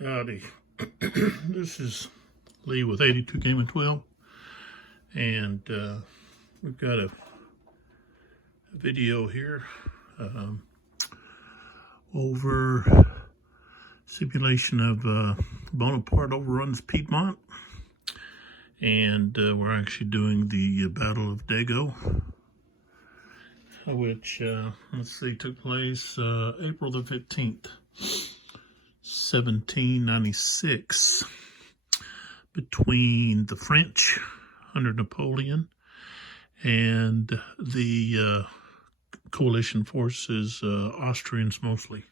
Howdy. This is Lee with 82 Game and 12, and we've got a video here over simulation of Bonaparte overruns Piedmont, and we're actually doing the Battle of Dego, which let's see, took place April the 15th. 1796, between the French under Napoleon and the coalition forces, Austrians mostly.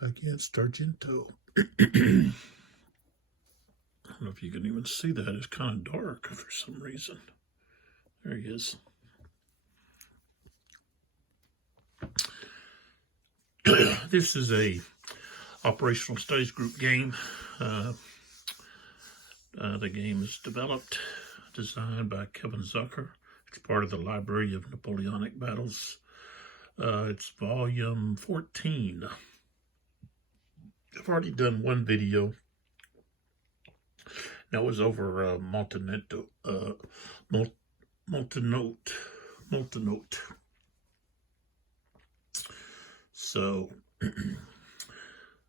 Against Argento. I don't know if you can even see that. It's kind of dark for some reason. There he is. This is a operational studies group game. The game is designed by Kevin Zucker. It's part of the Library of Napoleonic Battles. It's volume 14. I've already done one video. That was over Montenote. So,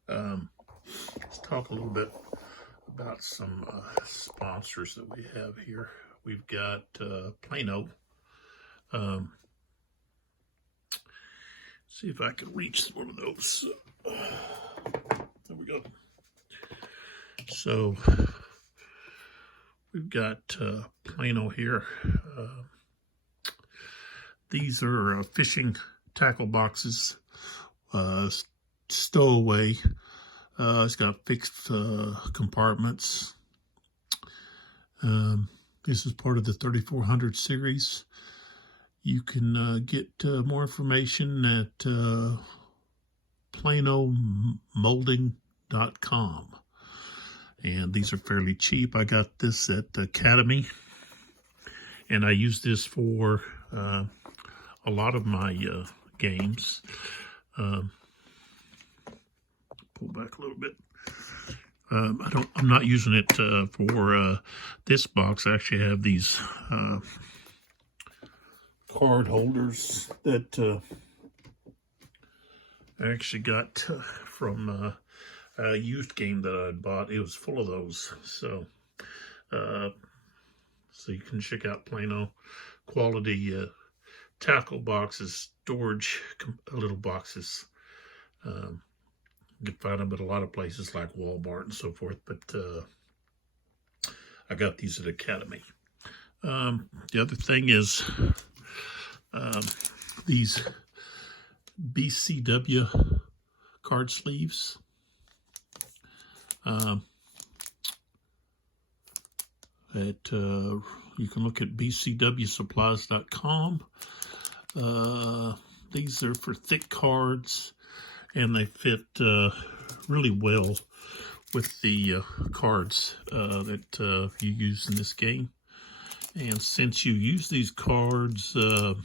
let's talk a little bit about some sponsors that we have here. We've got Plano. See if I can reach one of those. There we go. So, we've got Plano here. These are fishing tackle boxes. Stowaway. It's got fixed compartments. This is part of the 3400 series. You can get more information at planomolding.com. And these are fairly cheap. I got this at Academy, and I use this for a lot of my games. Pull back a little bit. I'm not using it for this box. I actually have these card holders that I actually got from a used game that I bought. It was full of those. So you can check out Plano. Quality tackle boxes, storage little boxes. You can find them at a lot of places like Walmart and so forth, but I got these at Academy. The other thing is these BCW card sleeves. You can look at bcwsupplies.com. These are for thick cards, and they fit really well with the cards that you use in this game. And since you use these cards, the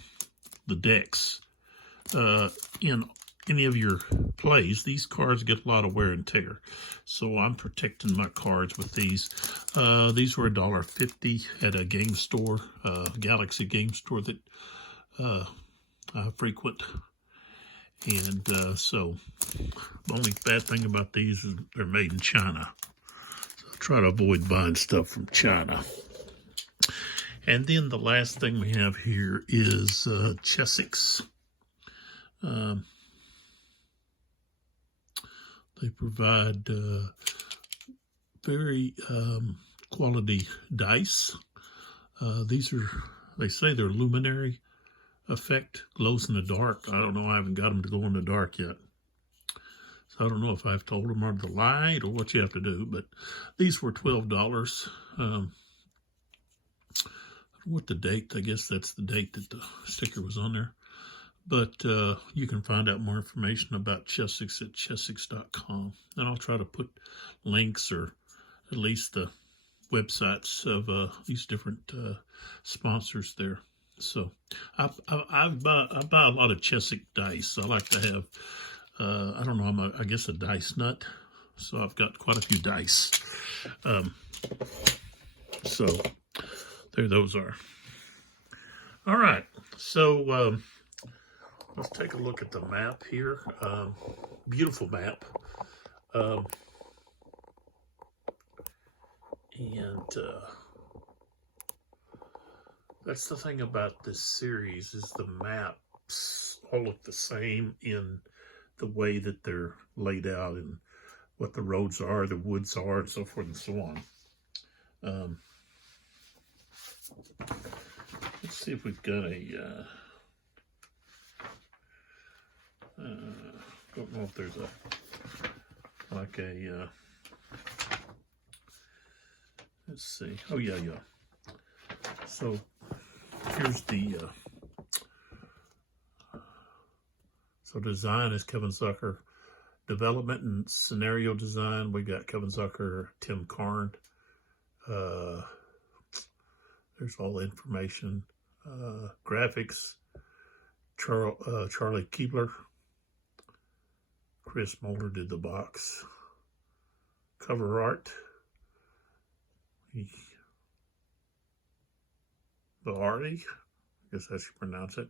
decks, in any of your plays, these cards get a lot of wear and tear. So I'm protecting my cards with these. These were $1.50 at a game store, Galaxy game store that I frequent. And so the only bad thing about these is they're made in China. So I try to avoid buying stuff from China. And then the last thing we have here is Chessex. They provide very quality dice. These are, they say they're luminary effect, glows in the dark. I don't know, I haven't got them to go in the dark yet. So I don't know if I've told them under the light or what you have to do, but these were $12. What the date, I guess that's the date that the sticker was on there. But you can find out more information about Chessex at chessex.com. And I'll try to put links, or at least the websites of these different sponsors there. So I buy a lot of Chesic dice. I like to have, I don't know, I guess a dice nut. So I've got quite a few dice. So there those are. All right, so let's take a look at the map here. Beautiful map. And that's the thing about this series is the maps all look the same in the way that they're laid out and what the roads are, the woods are, and so forth and so on. Let's see if we've got a, don't know if there's like a, let's see. Oh, yeah. So here's the, so design is Kevin Zucker. Development and scenario design, we got Kevin Zucker, Tim Karn. There's all the information. Graphics, Charlie Keebler. Chris Moeller did the box. Cover art. Vardy, I guess that's how you pronounce it.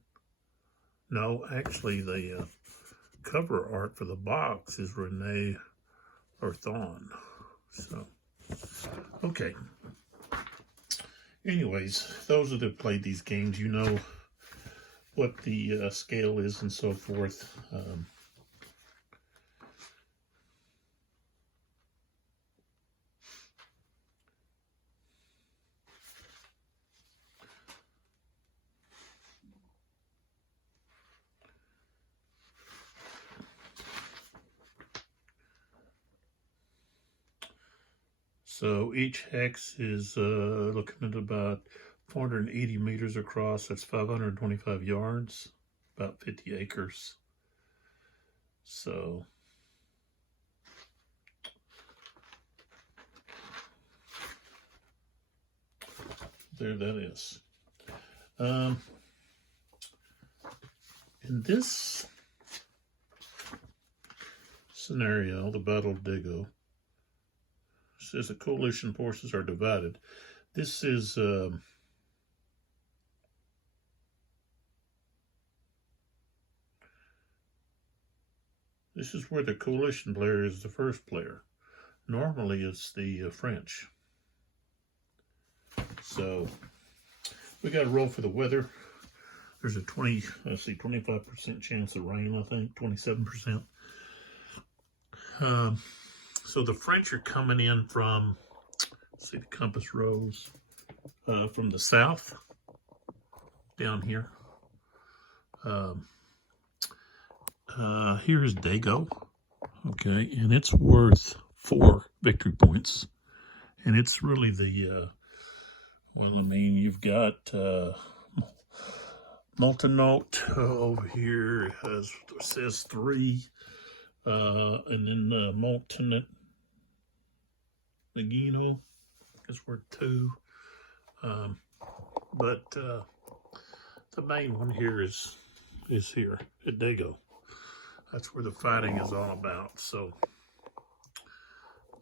No, actually the cover art for the box is Renee Orthon. So, okay. Anyways, those that have played these games, you know what the scale is and so forth. So each hex is looking at about 480 meters across. That's 525 yards, about 50 acres. So there that is. In this scenario, the Battle of Dego, says the coalition forces are divided. This is where the coalition player is the first player. Normally it's the French. So we got to roll for the weather. There's a 25% chance of rain, I think, 27%. So the French are coming in from, see the compass rose, from the south, down here. Here's Dego, okay, and it's worth 4 victory points. And it's really the, well, I mean, you've got Multinote over here, it says 3, and then Multinate Nagino is worth 2. But the main one here is here at Dego. That's where the fighting is all about. So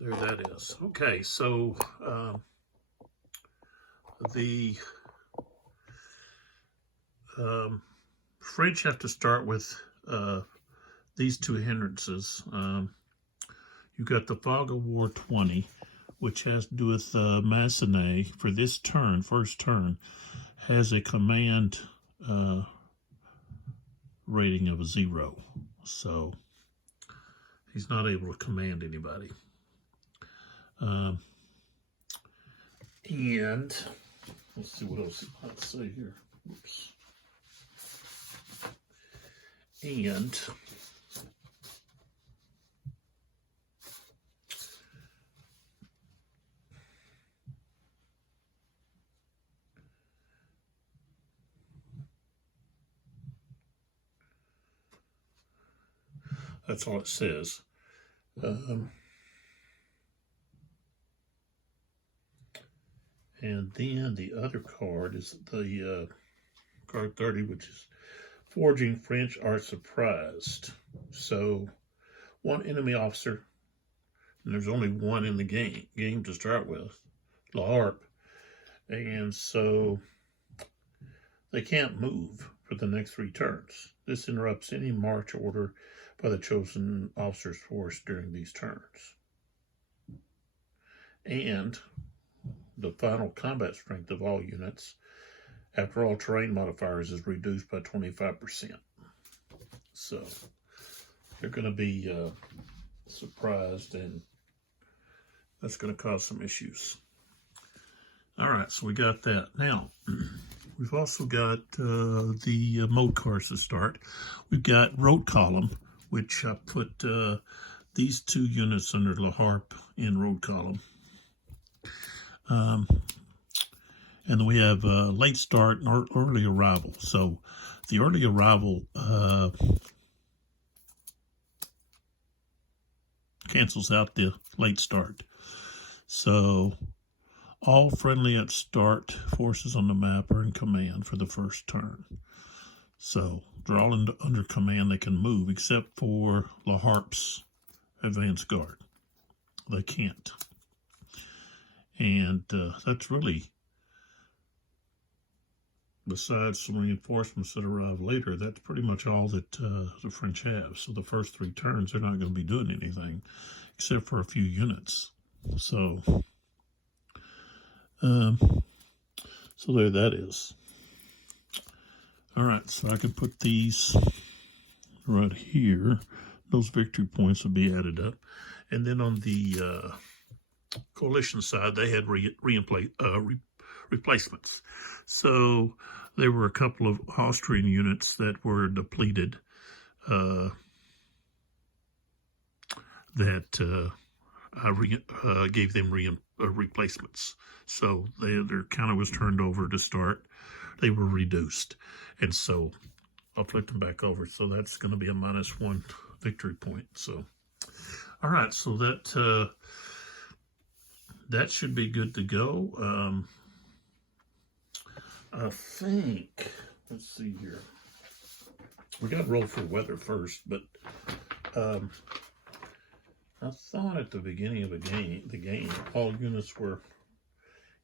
there that is. Okay, so the French have to start with these 2 hindrances. You've got the Fog of War 20, which has to do with Massenet for this turn, first turn, has a command rating of a 0. So he's not able to command anybody. And let's see what else I'd say here. Oops. And that's all it says. And then the other card is the card 30, which is forging French are surprised. So one enemy officer, and there's only one in the game to start with, La Harpe, and so they can't move for the next 3 turns. This interrupts any march order by the chosen officer's force during these turns. And the final combat strength of all units after all terrain modifiers is reduced by 25%. So they're going to be surprised, and that's going to cause some issues. All right, so we got that. Now, we've also got the mode cards to start. We've got road column, which I put these 2 units under La Harpe in road column. And then we have late start and early arrival. So the early arrival cancels out the late start. So all friendly at start forces on the map are in command for the first turn. So they're all under command. They can move except for La Harpe's advance guard. They can't. And that's really, besides some reinforcements that arrive later, that's pretty much all that the French have. So the first 3 turns, they're not going to be doing anything except for a few units. So, so there that is. All right, so I can put these right here. Those victory points will be added up. And then on the coalition side, they had replacements. So there were a couple of Austrian units that were depleted that I gave them replacements. So their counter was turned over to start. They were reduced. And so I'll flip them back over. So that's going to be a -1 victory point. So, all right. So that should be good to go. I think, let's see here. We got to roll for weather first, but I thought at the beginning of the game, all units were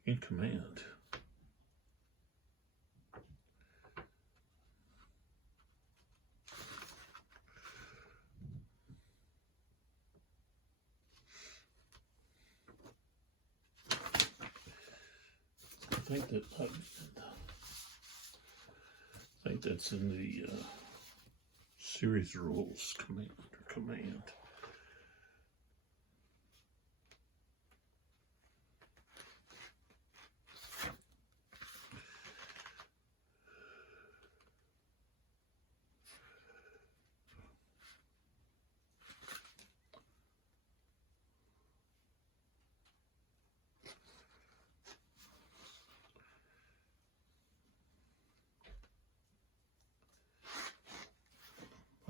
in command. I think that's in the series rules, command.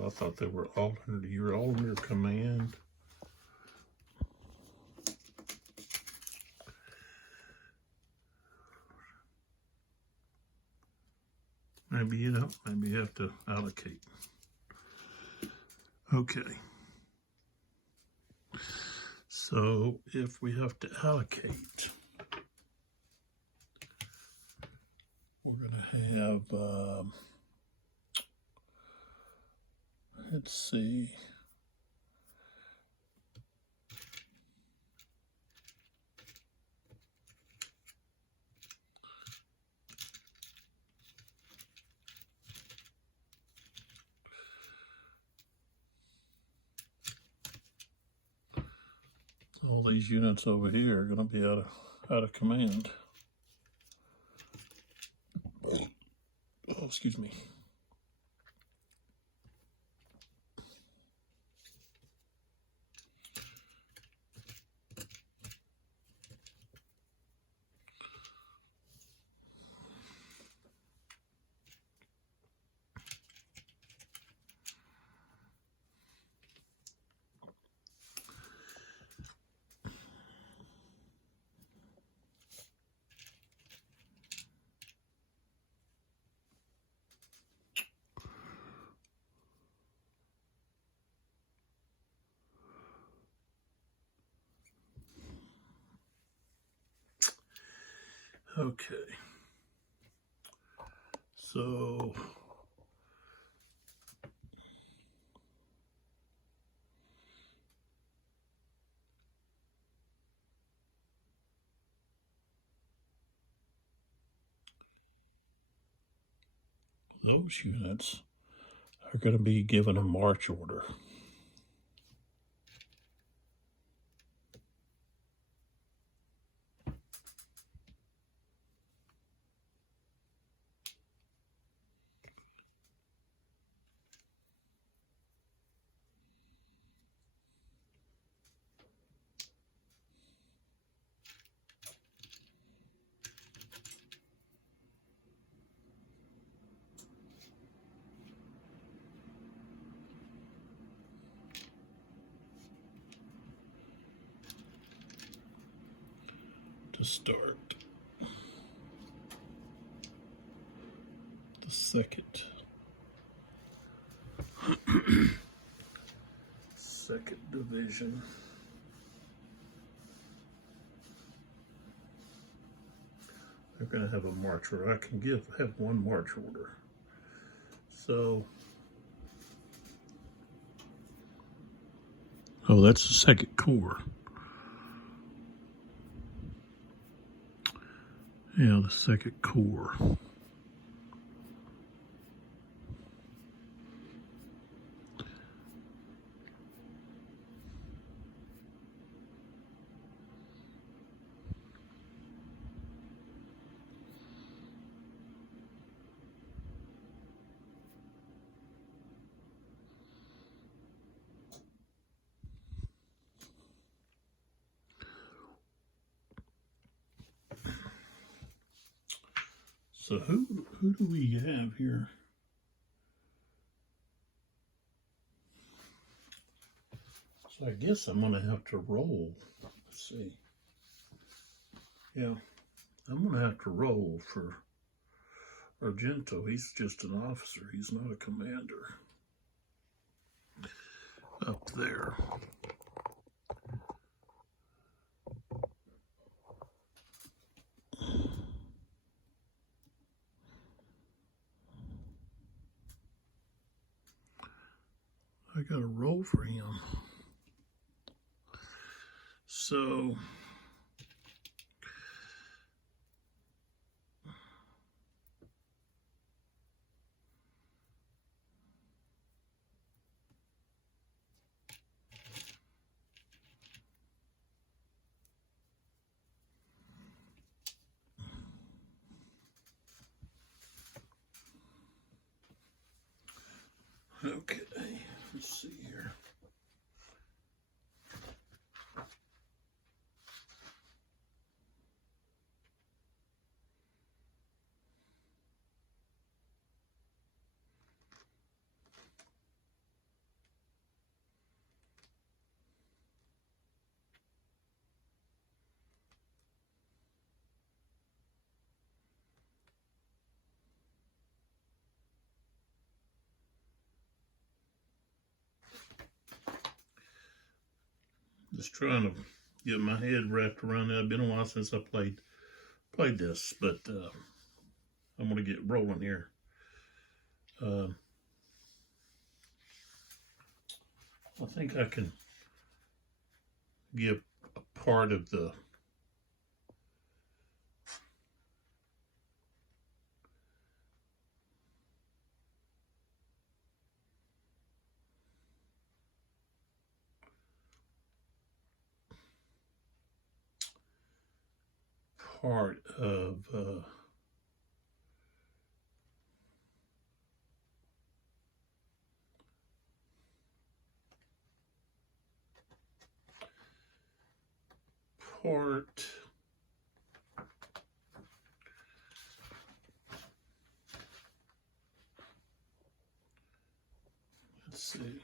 I thought they were all you're all under command. Maybe you don't. Maybe you have to allocate. Okay. So if we have to allocate, we're going to have, let's see. All these units over here are going to be out of command. Oh, excuse me. Okay. So those units are going to be given a march order. To start the second division. They're going to have a march order. I can have one march order. So, oh, that's the second corps. Yeah, the second corps. So who do we have here? So I guess I'm going to have to roll. Let's see. Yeah, I'm going to have to roll for Argento. He's just an officer. He's not a commander. Up there. I got to roll for him. So okay, let's see here. Just trying to get my head wrapped around that. It's been a while since I played this, but I'm going to get rolling here. I think I can give a part of the part of part. Let's see.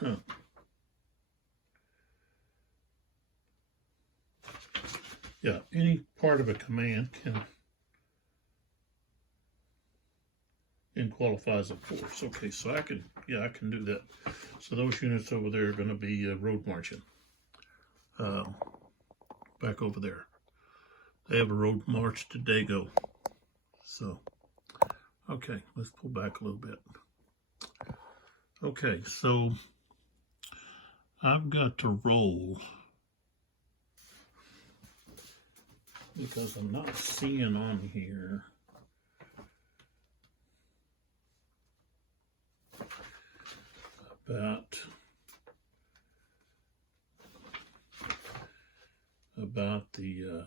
Huh. Yeah, any part of a command can qualify as a force. Okay, so I can do that. So those units over there are going to be road marching. Back over there, they have a road march to Dego. So, okay, let's pull back a little bit. Okay, so I've got to roll because I'm not seeing on here about the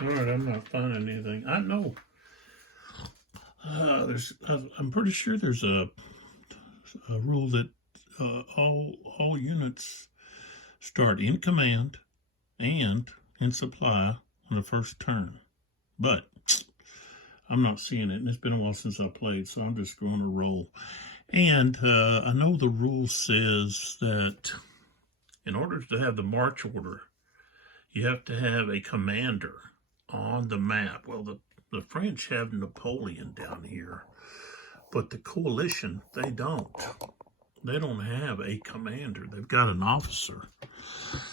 all right, I'm not finding anything. I know I'm pretty sure there's a rule that all units start in command and in supply on the first turn, but I'm not seeing it, and it's been a while since I played, so I'm just going to roll. And I know the rule says that in order to have the march order, you have to have a commander on the map. Well, the French have Napoleon down here, but the coalition, they don't. They don't have a commander. They've got an officer.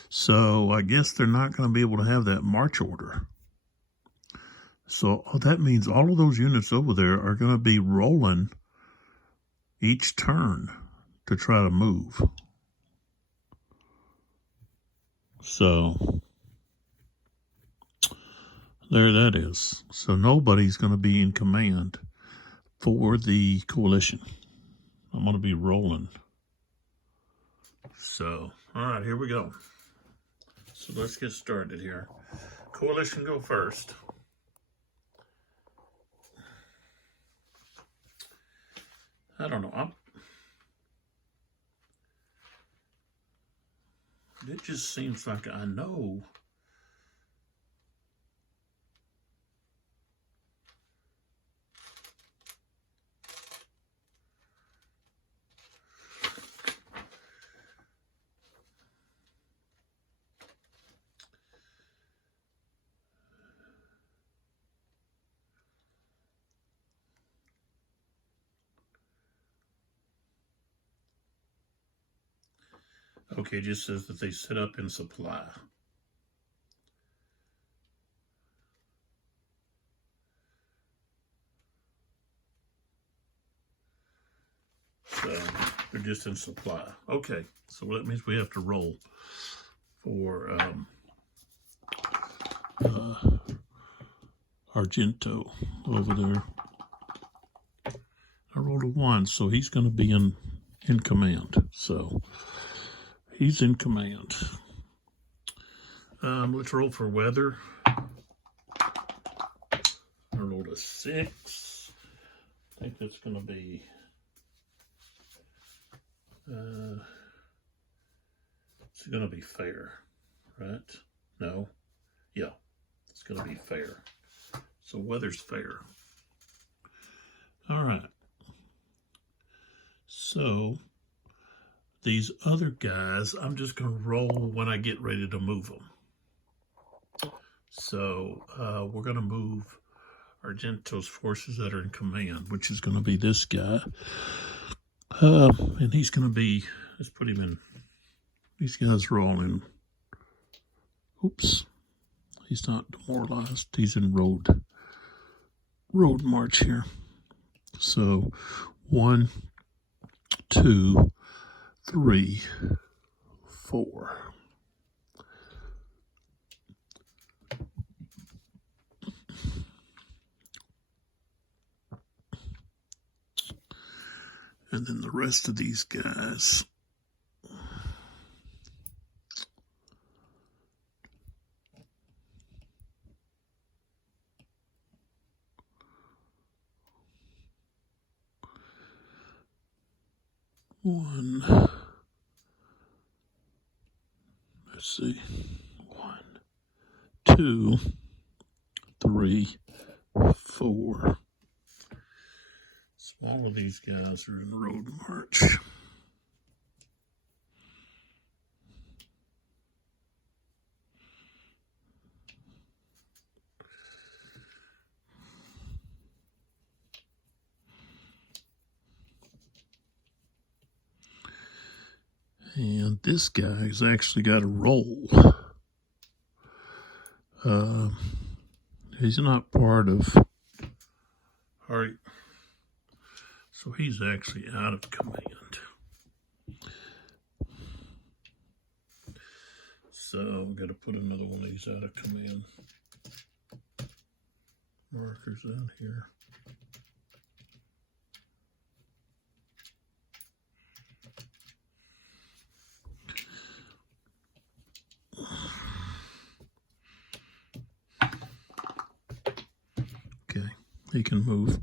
So I guess they're not going to be able to have that march order. So that means all of those units over there are going to be rolling each turn to try to move. So there that is. So nobody's going to be in command for the coalition. I'm going to be rolling. So, all right, here we go. So let's get started here. Coalition go first. I don't know. It just seems like I know. Okay, it just says that they set up in supply. They're just in supply. Okay, so that means we have to roll for Argento over there. I rolled a 1, so he's going to be in command. So he's in command. Let's roll for weather. I rolled a 6. I think that's going to be it's going to be fair, right? No? Yeah, it's going to be fair. So weather's fair. All right. So these other guys, I'm just going to roll when I get ready to move them. So we're going to move Argento's forces that are in command, which is going to be this guy. And he's going to be, let's put him in, these guys are all in, oops, he's not demoralized, he's in road march here. So 1, 2, 3, 4. And then the rest of these guys. One, let's see, 1, 2, 3, 4. So all of these guys are in road march. And this guy's actually got a roll. He's not part of, all right, so he's actually out of command. So I'm going to put another one of these out of command markers out here. Okay, he can move.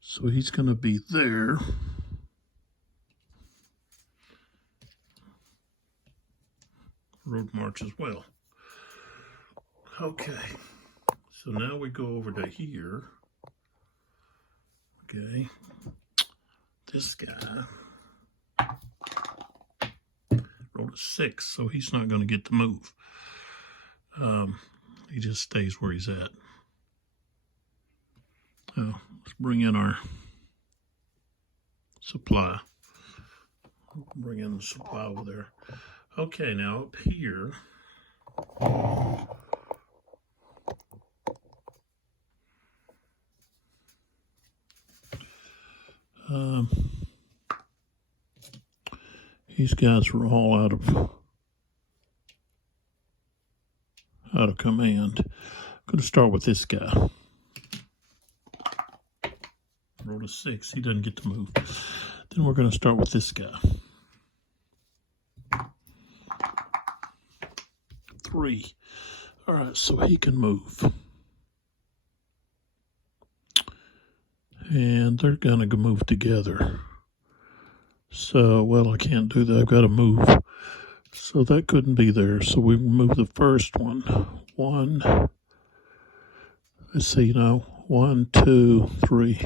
So he's going to be there. Road march as well. Okay, so now we go over to here. Okay, this guy rolled a 6, so he's not going to get to move. He just stays where he's at. Let's bring in our supply. Bring in the supply over there. Okay, now up here, these guys were all out of command. I'm going to start with this guy. Rolled a 6. He doesn't get to move. Then we're going to start with this guy. 3. All right, so he can move. And they're going to move together. So, well, I can't do that. I've got to move. So that couldn't be there. So we move the first one. 1. Let's see now. 1, 2, 3,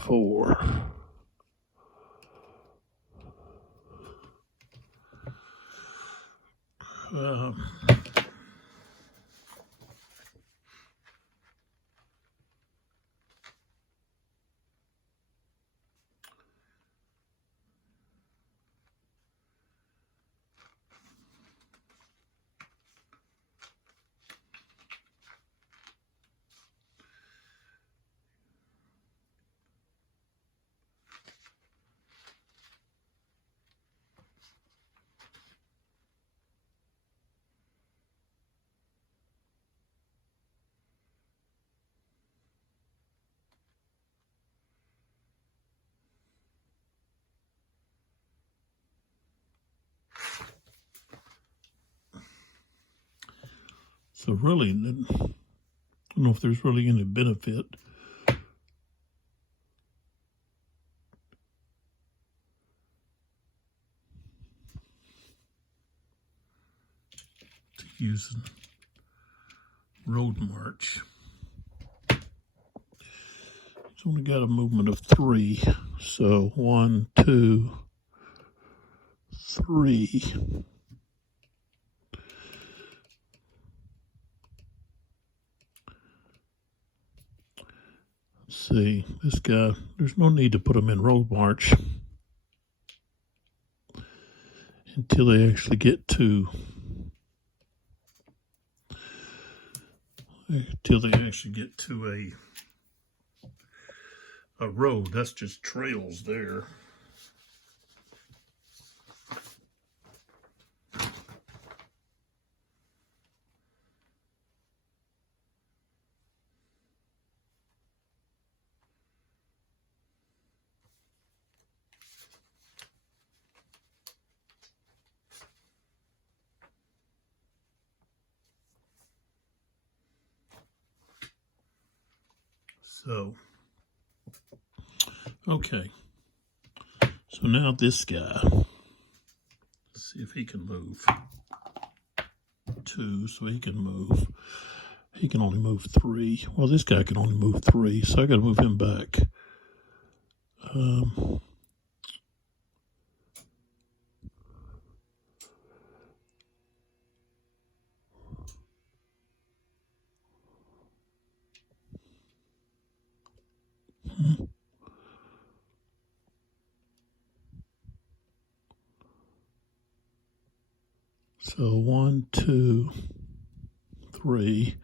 4. So really, I don't know if there's really any benefit to using road march. It's only got a movement of 3. So 1, 2, 3. Let's see, this guy, there's no need to put him in road march until they actually get to a road. That's just trails there. So, okay. So now this guy, let's see if he can move. 2, so he can move. He can only move 3. Well, this guy can only move 3, so I got to move him back. So 1, 2, 3.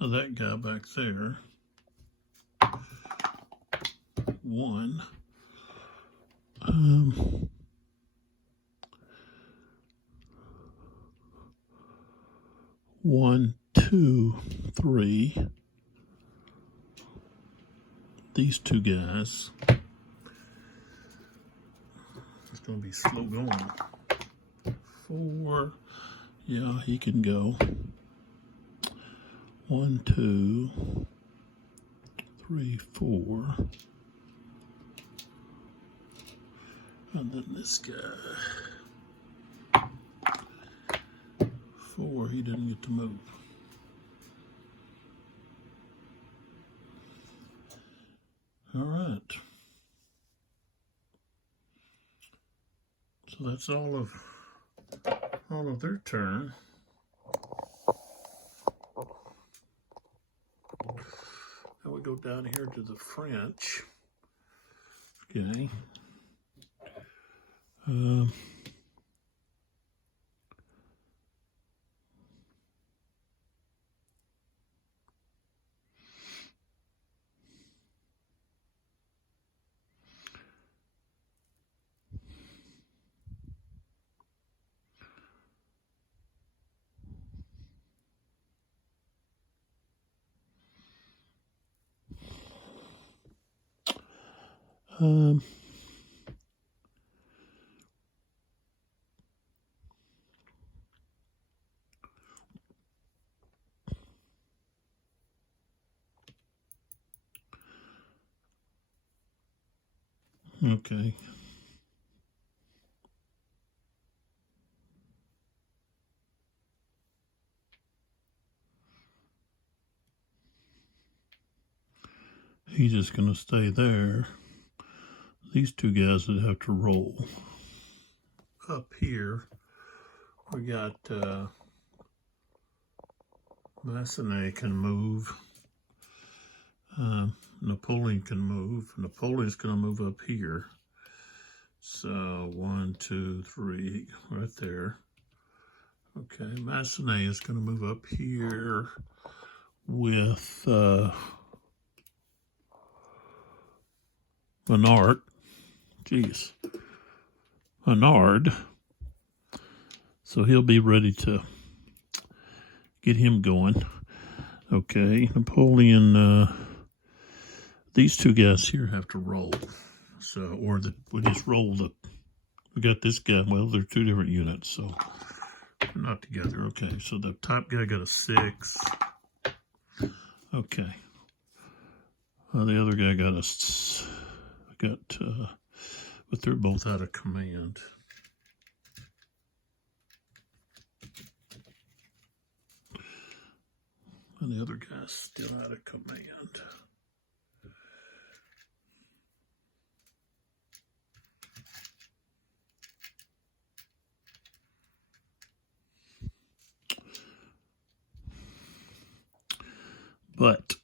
That guy back there. 1. 1, 2, 3. These 2 guys. It's going to be slow going. 4. Yeah, he can go. 1, 2, 3, 4. And then this guy. 4, he didn't get to move. All right. So that's all of their turn. Now we go down here to the French. Okay. Okay. He's just going to stay there. These 2 guys would have to roll. Up here, we got Massenet can move. Napoleon can move. Napoleon's going to move up here. So 1, 2, 3, right there. Okay, Massenet is going to move up here with Bonaparte. Jeez. Bernard. So he'll be ready to get him going. Okay, Napoleon, these 2 guys here have to roll. So, we just roll we got this guy, well, they're 2 different units, so not together. Okay, so the top guy got a 6. Okay. The other guy got but they're both out of command. And the other guy's still out of command. But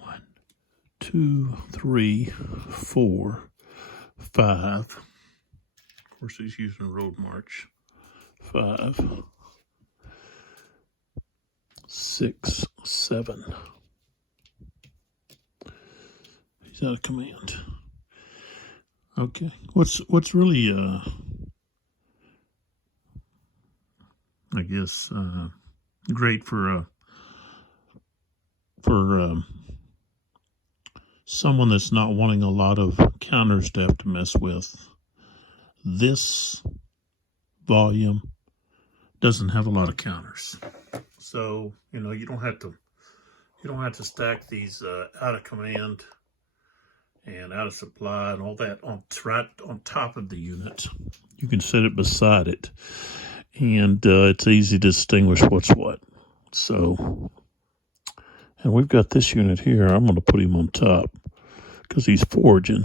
one, 2, 3, 4, 5. Of course, he's using road march. 5, 6, 7. He's out of command. Okay, what's really I guess great for someone that's not wanting a lot of counters to have to mess with. This volume doesn't have a lot of counters, so you know you don't have to stack these out of command and out of supply and all that right on top of the unit. You can set it beside it, and it's easy to distinguish what's what. So, and we've got this unit here. I'm going to put him on top because he's forging.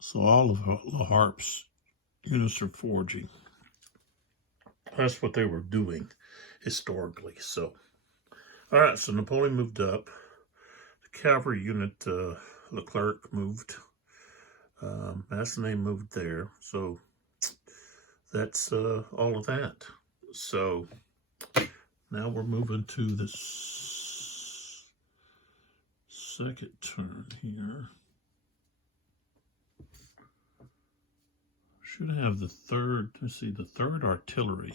So all of the harps units are forging. That's what they were doing historically. So, all right. So Napoleon moved up. The cavalry unit, Leclerc moved. Massenet moved there. So that's all of that. So now we're moving to this second turn here. Should have the third, let's see, the third artillery.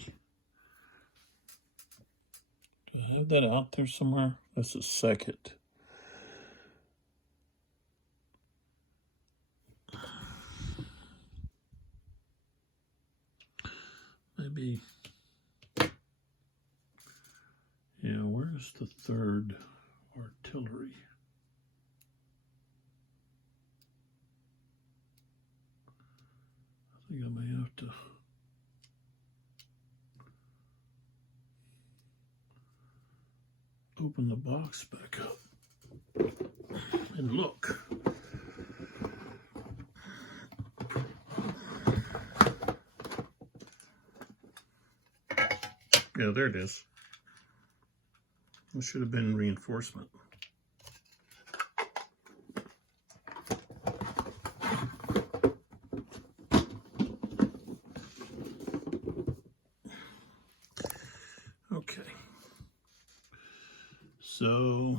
Do I have that out there somewhere? That's the second. Maybe, yeah, where's the third artillery? I think I may have to open the box back up and look. Yeah, there it is. It should have been reinforcement. Okay. So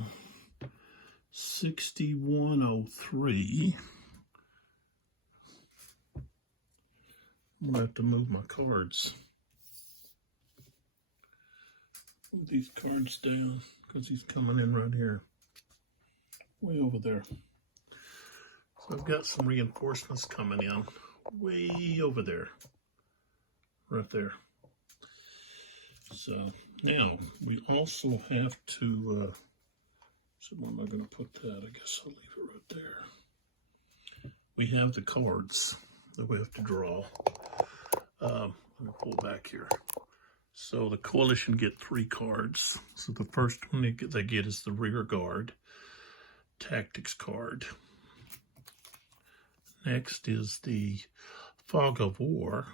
6103. I'm gonna have to move my cards. Move these cards down because he's coming in right here. Way over there. So I've got some reinforcements coming in. Way over there. Right there. So now we also have to, so where am I going to put that? I guess I'll leave it right there. We have the cards that we have to draw. Let me pull back here. So the coalition get 3 cards. So the first one they get is the rear guard tactics card. Next is the fog of war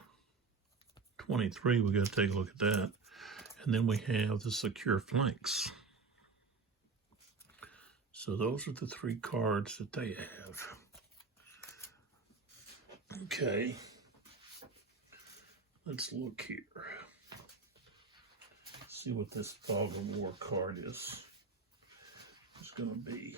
23. We got to take a look at that. And then we have the secure flanks. So those are the 3 cards that they have. Okay. Let's look here. See what this fog of war card is. It's going to be.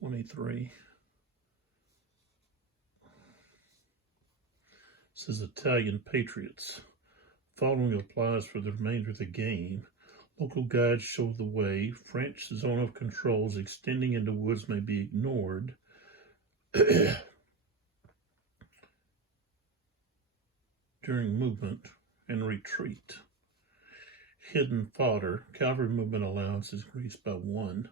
23. This is Italian Patriots. Following applies for the remainder of the game. Local guides show the way. French zone of controls extending into woods may be ignored. During movement and retreat. Hidden fodder. Cavalry movement allowance is increased by 1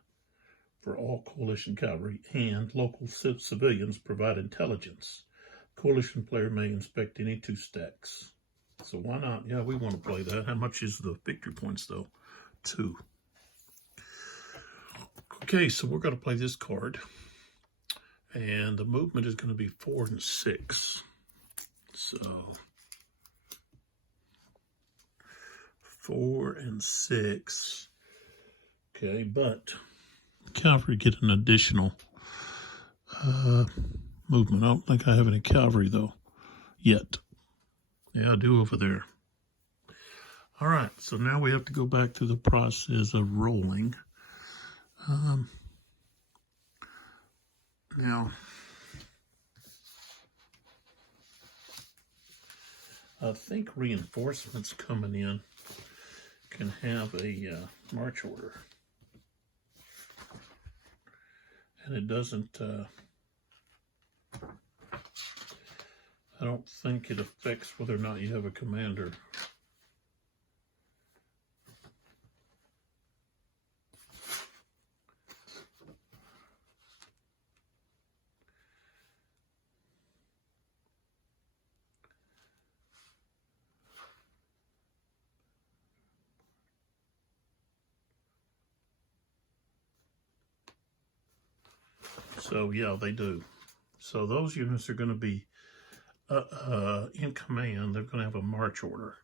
for all coalition cavalry, and local civilians provide intelligence. Coalition player may inspect any 2 stacks. So why not? Yeah, we want to play that. How much is the victory points, though? 2. Okay, so we're going to play this card. And the movement is going to be 4 and 6. So 4 and 6. Okay, but cavalry get an additional movement. I don't think I have any cavalry, though, yet. Yeah, I do over there. All right, so now we have to go back through the process of rolling. Now, I think reinforcements coming in can have a march order. And it doesn't, I don't think it affects whether or not you have a commander. So yeah, they do. So those units are going to be in command. They're going to have a march order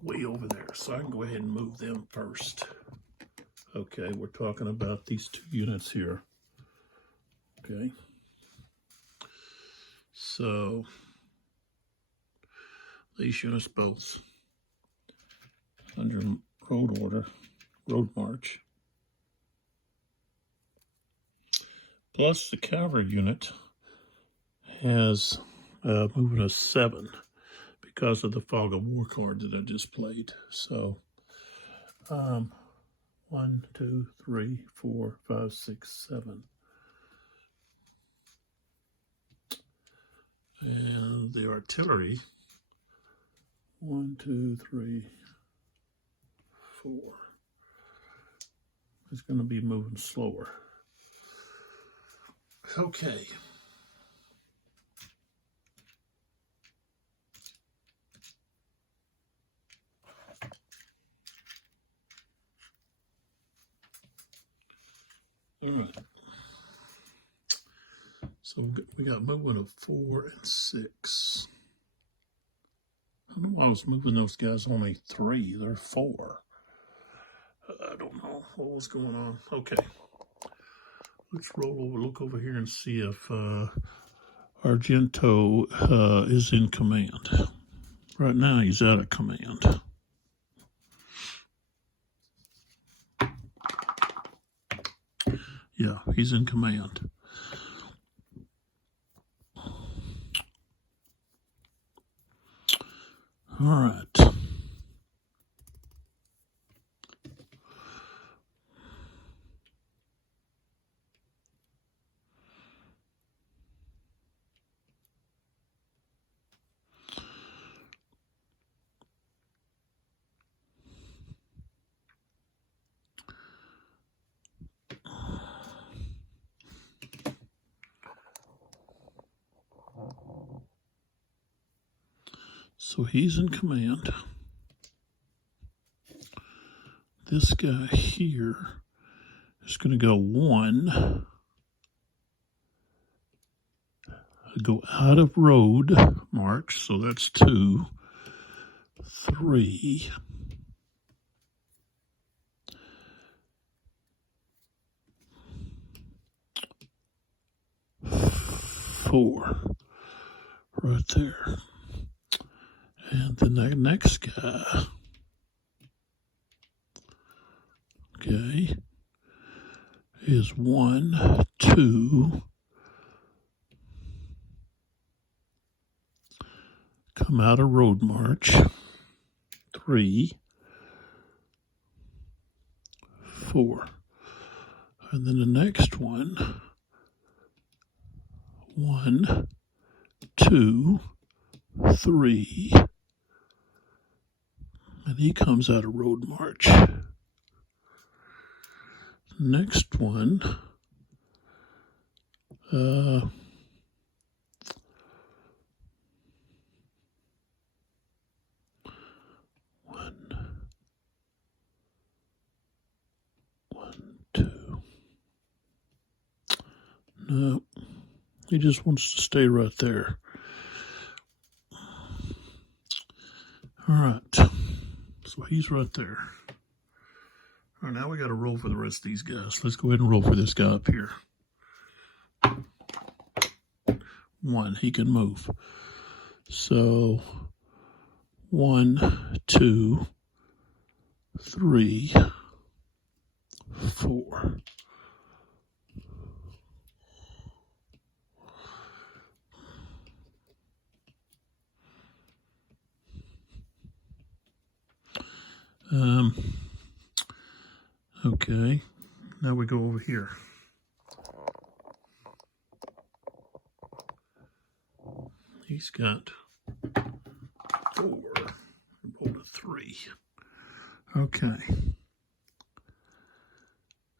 way over there. So I can go ahead and move them first. Okay, we're talking about these 2 units here. Okay. So these units both under road order, road march. Plus the cavalry unit has movement of 7 because of the fog of war card that I just played. So 1, 2, 3, 4, 5, 6, 7. And the artillery, 1, 2, 3, 4. It's going to be moving slower. Okay. All right. So we got movement of 4 and 6. I don't know why I was moving those guys only 3. They're 4. I don't know what was going on. Okay. Let's roll over, look over here and see if Argento is in command. Right now he's out of command. Yeah, he's in command. All right. So he's in command. This guy here is going to go 1, go out of road march, so that's 2, 3, 4, right there. And then the next guy, okay, is 1, 2, come out of road march, 3, 4. And then the next one, 1, 2, 3, and he comes out of road march. Next one, 1, 2. No, he just wants to stay right there. All right, so he's right there. All right, now we got to roll for the rest of these guys. Let's go ahead and roll for this guy up here. 1, he can move. So 1, 2, 3, 4. Okay, now we go over here. He's got 4, rolled a 3. Okay,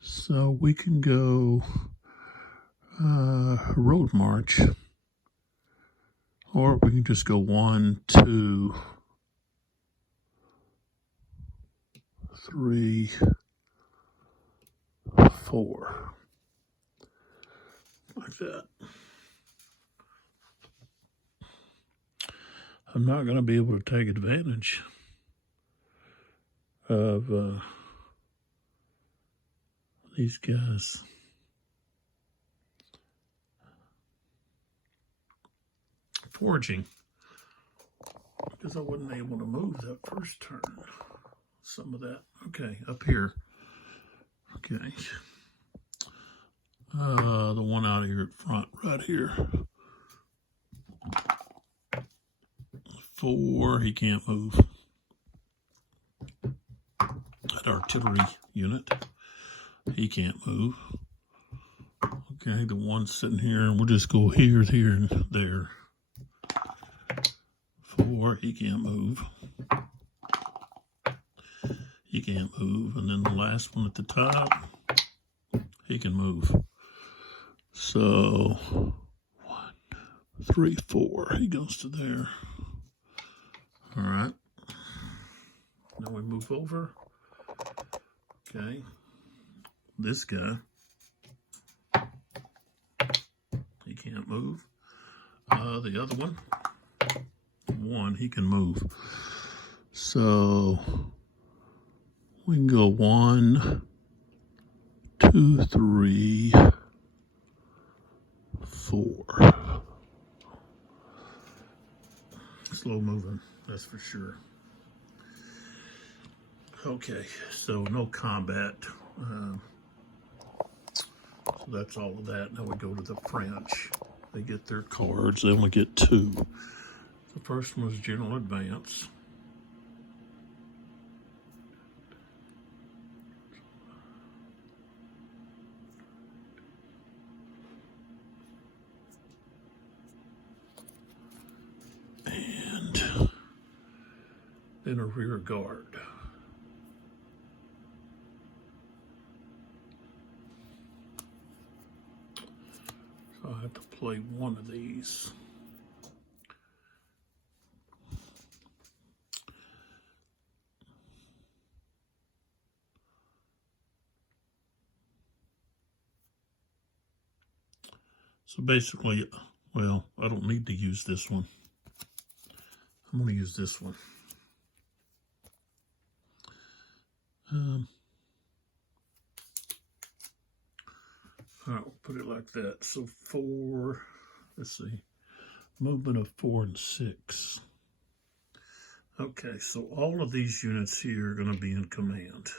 so we can go road march, or we can just go 1, 2, 3, 4, like that. I'm not going to be able to take advantage of these guys. Foraging, because I wasn't able to move that first turn. Some of that. Okay, up here. Okay. The one out here at front, right here. 4, he can't move. That artillery unit, he can't move. Okay, the one sitting here, and we'll just go here, here, and there. 4, he can't move. He can't move. And then the last one at the top, he can move. So 1, 3, 4, he goes to there. All right. Now we move over. Okay. This guy, he can't move. The other one, 1, he can move. So we can go 1, 2, 3, 4. Slow moving, that's for sure. Okay, so no combat. So that's all of that. Now we go to the French. They get their cards, then we get 2. The first one was General Advance. And then a rear guard. So I have to play one of these. So basically, well, I don't need to use this one. I'm going to use this one. All right, we'll put it like that. So 4, let's see, movement of 4 and 6. Okay, so all of these units here are going to be in command.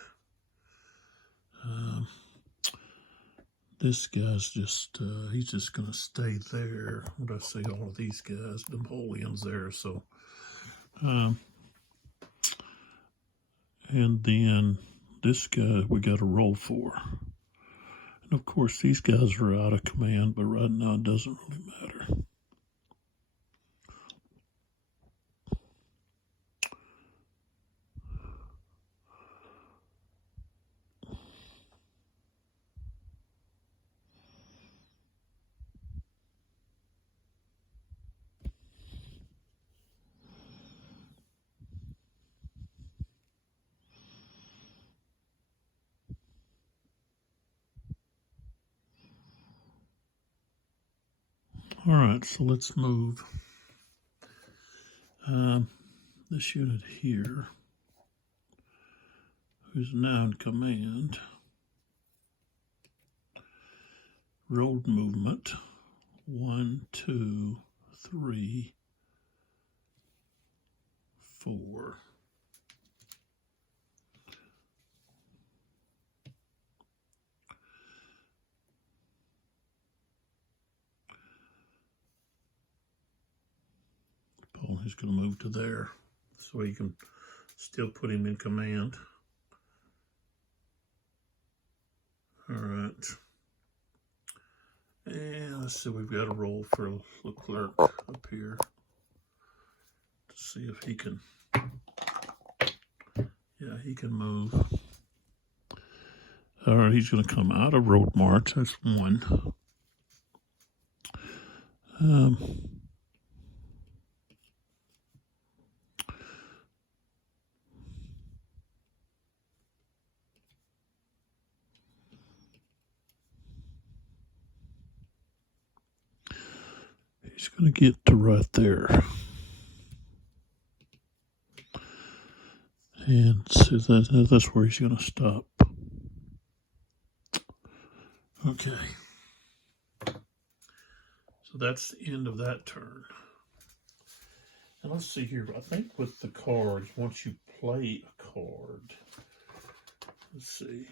this guy's just, he's just going to stay there. What did I say? All of these guys, Napoleon's there. So, and then this guy we got to roll for. And of course, these guys are out of command, but right now it doesn't really matter. All right, so let's move this unit here, who's now in command. Road movement, 1, 2, 3, 4. He's going to move to there so you can still put him in command. All right. And let's see, we've got a roll for Leclerc up here to see if he can, yeah, he can move. All right, he's going to come out of road march. That's 1. He's going to get to right there. And so that's where he's going to stop. Okay. So that's the end of that turn. And let's see here. I think with the cards, once you play a card, let's see.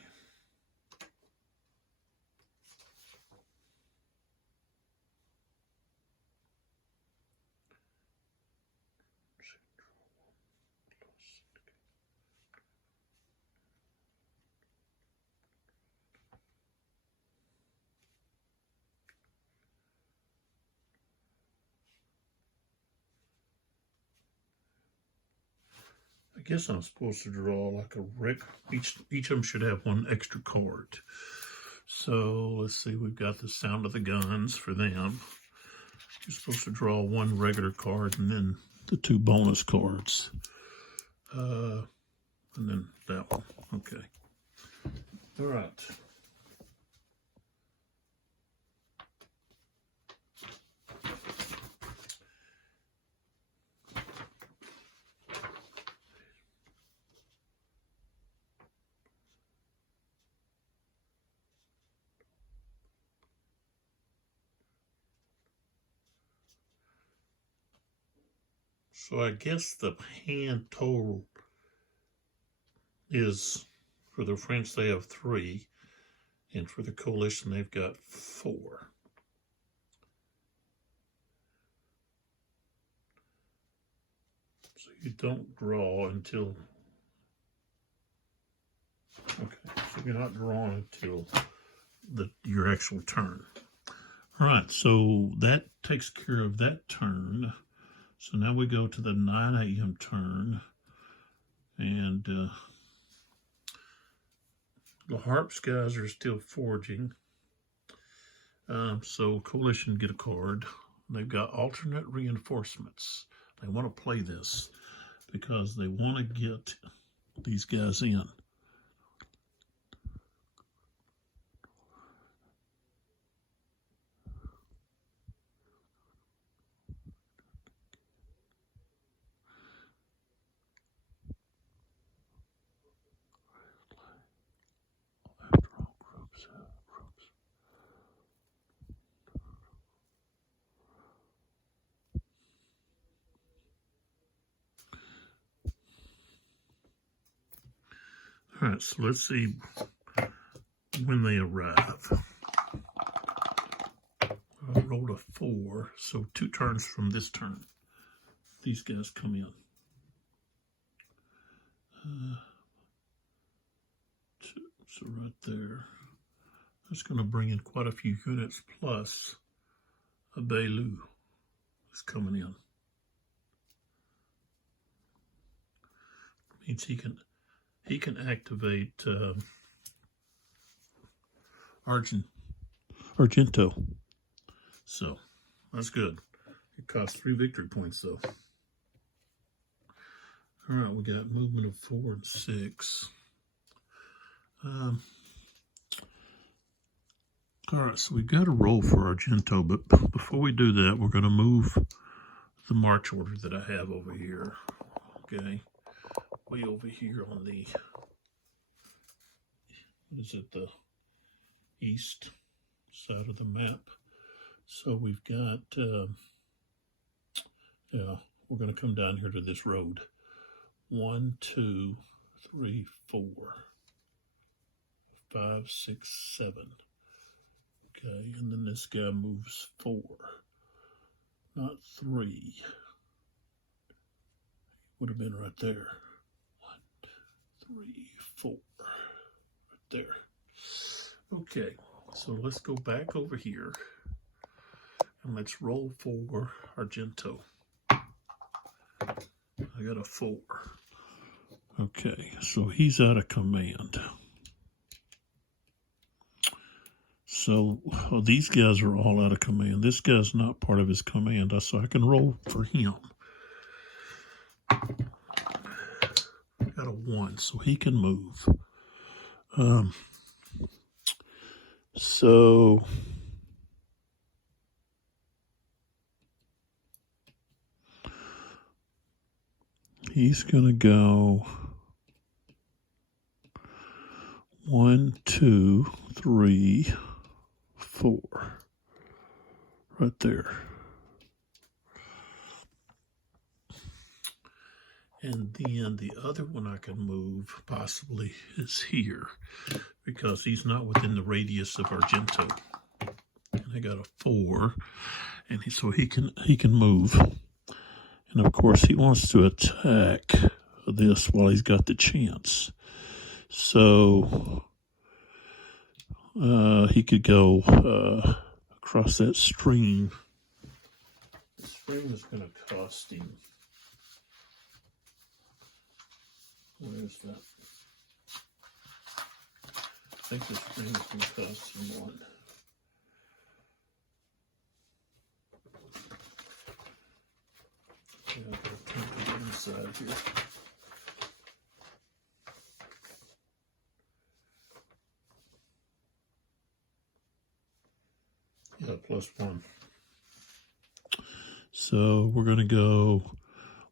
I guess I'm supposed to draw like a each of them should have 1 extra card. So let's see, we've got the sound of the guns for them. You're supposed to draw 1 regular card and then the 2 bonus cards. And then that one. Okay. All right. So I guess the hand total is, for the French, they have 3, and for the coalition, they've got 4. So you don't draw until, okay, so you're not drawing until your actual turn. All right, so that takes care of that turn. So now we go to the 9 a.m. turn, and the Harps guys are still forging. So Coalition get a card. They've got alternate reinforcements. They want to play this because they want to get these guys in. All right, so let's see when they arrive. I rolled a 4, so 2 turns from this turn. These guys come in. 2, so right there. That's going to bring in quite a few units, plus a Bailu is coming in. Means he can activate Argento. So that's good. It costs 3 victory points though. All right, we got movement of 4 and 6. All right, so we've got to roll for Argento, but before we do that, we're going to move the march order that I have over here. Okay, way over here on the, what is it, the east side of the map. So we've got, yeah, we're going to come down here to this road. 1, 2, 3, 4, 5, 6, 7. Okay, and then this guy moves 4, not 3. Would have been right there. 1, 3, 4, right there. Okay, so let's go back over here and let's roll for Argento. I got a 4. Okay, so he's out of command. So these guys are all out of command. This guy's not part of his command, so I can roll for him. Got a 1, so he can move. So he's going to go 1, 2, 3, 4, right there. And then the other one I can move possibly is here, because he's not within the radius of Argento. And I got a 4, and so he can move. And of course he wants to attack this while he's got the chance. So he could go across that stream. The stream is going to cost him. Where's that? I think the stream is going to cost him 1. Yeah, I'll come to the inside here. Yeah, +1. So we're going to go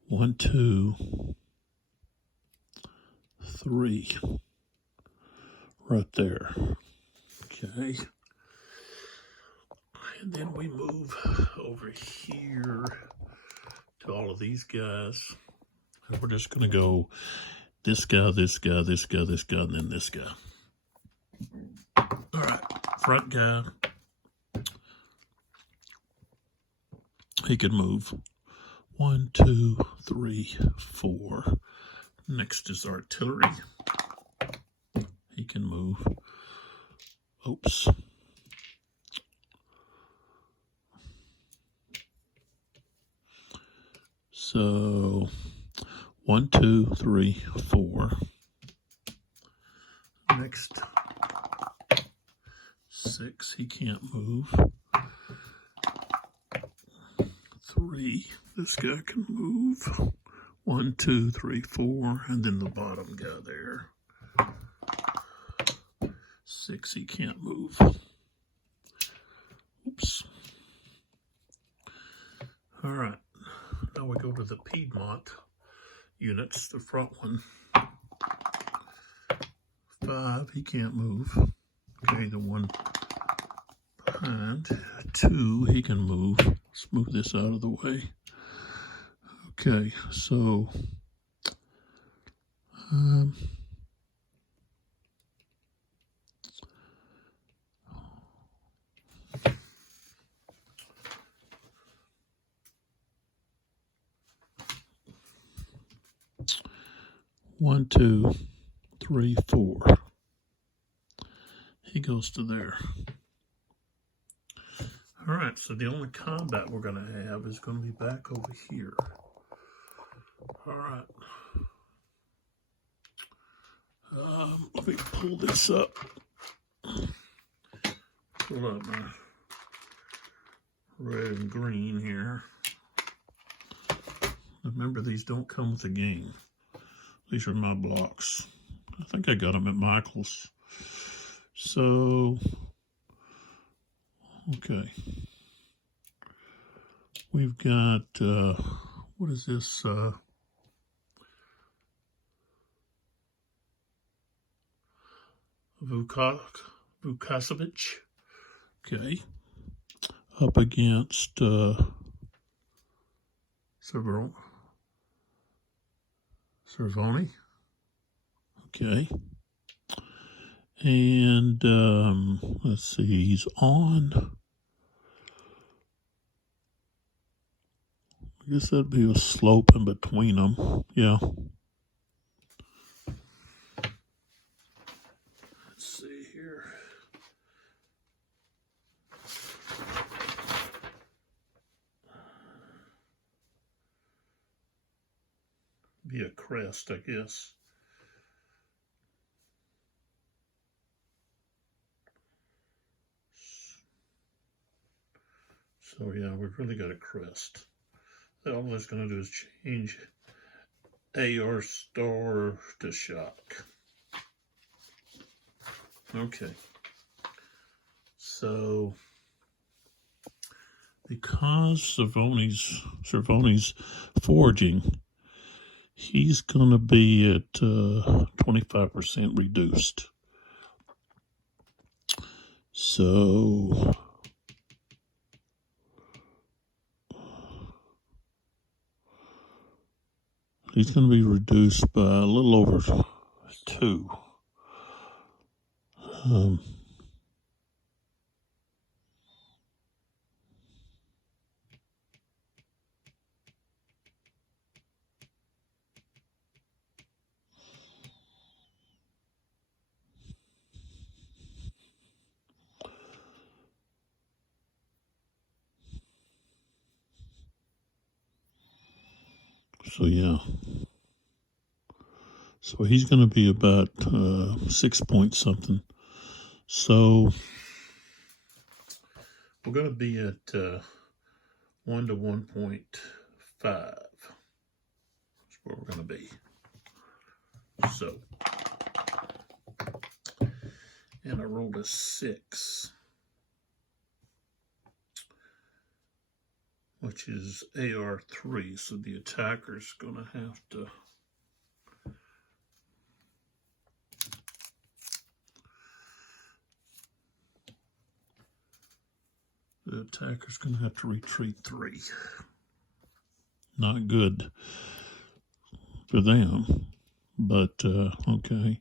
1, 2, 3, right there. Okay. And then we move over here to all of these guys. And we're just going to go this guy, this guy, this guy, this guy, and then this guy. All right, front guy. He can move 1, 2, 3, 4. Next is artillery. He can move. Oops. So 1, 2, 3, 4. Next, 6. He can't move. 3. This guy can move. 1, 2, 3, 4, and then the bottom guy there. 6. He can't move. Oops. All right. Now we go to the Piedmont units, the front one. 5, he can't move. Okay, the one behind. 2, he can move. Let's move this out of the way. Okay, so 1, 2, 3, 4. He goes to there. All right, so the only combat we're going to have is going to be back over here. All right. Let me pull this up. Pull up my red and green here. Remember, these don't come with the game. These are my blocks. I think I got them at Michael's. So, okay. We've got, what is this? Vukasovic. Okay. Up against Cervoni. Okay. And let's see, he's on. I guess that'd be a slope in between them. Yeah. Let's see here. Be a crest, I guess. So yeah, we've really got a crest. All it's going to do is change AR star to shock. Okay. So because Cervoni's forging, he's going to be at 25% reduced. So he's going to be reduced by a little over 2. So yeah. So he's going to be about 6 point something. So we're going to be at 1 to 1.5. That's where we're going to be. So, and I rolled a 6, which is AR3. So the attacker's going to have to retreat 3. Not good for them, but okay.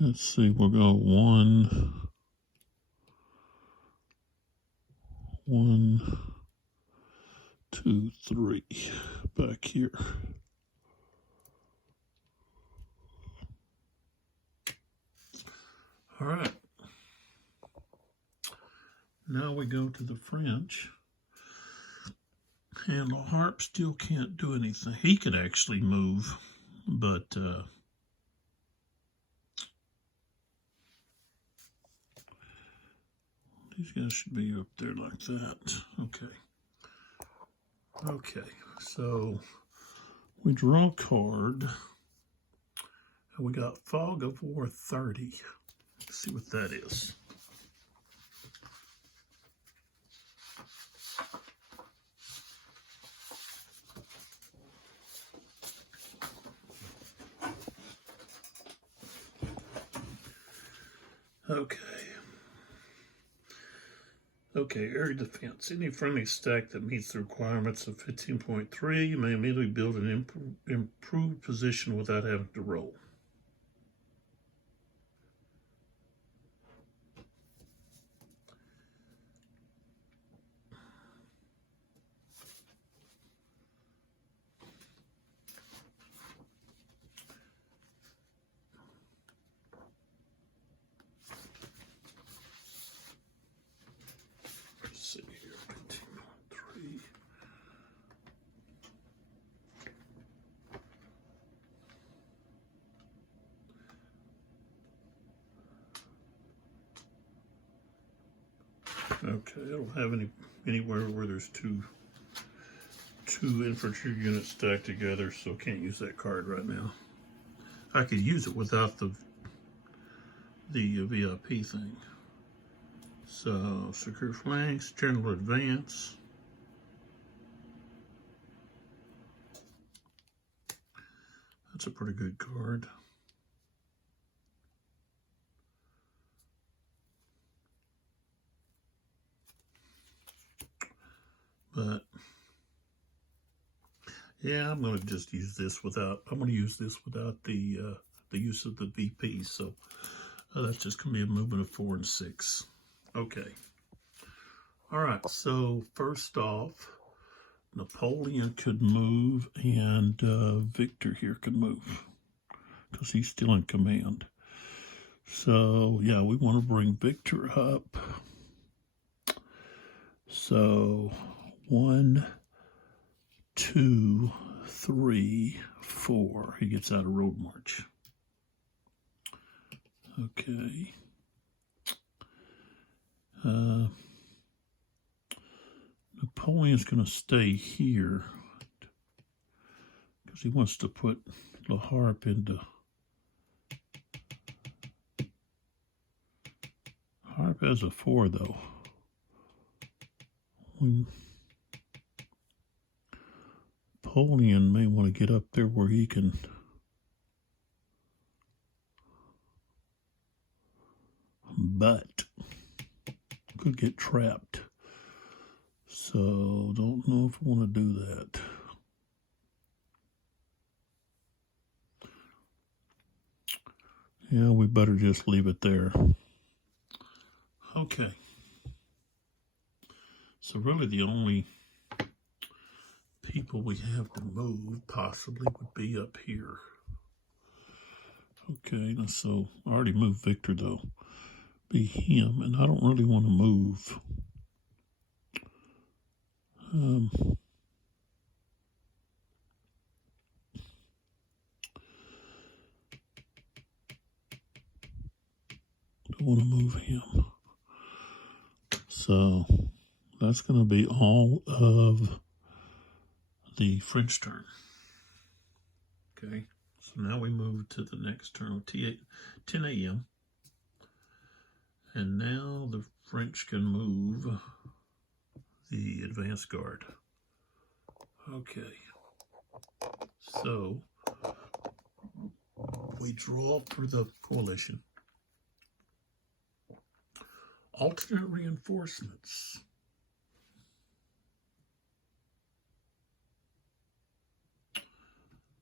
Let's see, we'll go 1, 2, 3 back here. All right. Now we go to the French. And the harp still can't do anything. He could actually move, but these guys should be up there like that. Okay. Okay, so we draw a card, and we got Fog of War 30. Let's see what that is. Okay, area defense. Any friendly stack that meets the requirements of 15.3, you may immediately build an improved position without having to roll. Okay, I don't have anywhere where there's two infantry units stacked together, so I can't use that card right now. I could use it without the VIP thing. So, secure flanks, general advance. That's a pretty good card. But yeah, I'm going to just use this without. I'm going to use this without the use of the VP. So that's just going to be a movement of 4 and 6. Okay. All right. So first off, Napoleon could move, and Victor here could move because he's still in command. So yeah, we want to bring Victor up. So 1, 2, 3, 4. He gets out of road march. Okay. Napoleon's going to stay here because he wants to put the harp into. Harp has a 4 though. Napoleon may want to get up there where he can but could get trapped. So don't know if I want to do that. Yeah, we better just leave it there. Okay. So really the only people we have to move possibly would be up here. Okay, so I already moved Victor though. Be him, and I don't really want to move. Don't want to move him. So that's going to be all of the French turn. Okay, so now we move to the next turn, 10 a.m. And now the French can move the advance guard. Okay, so we draw for the coalition. Alternate reinforcements.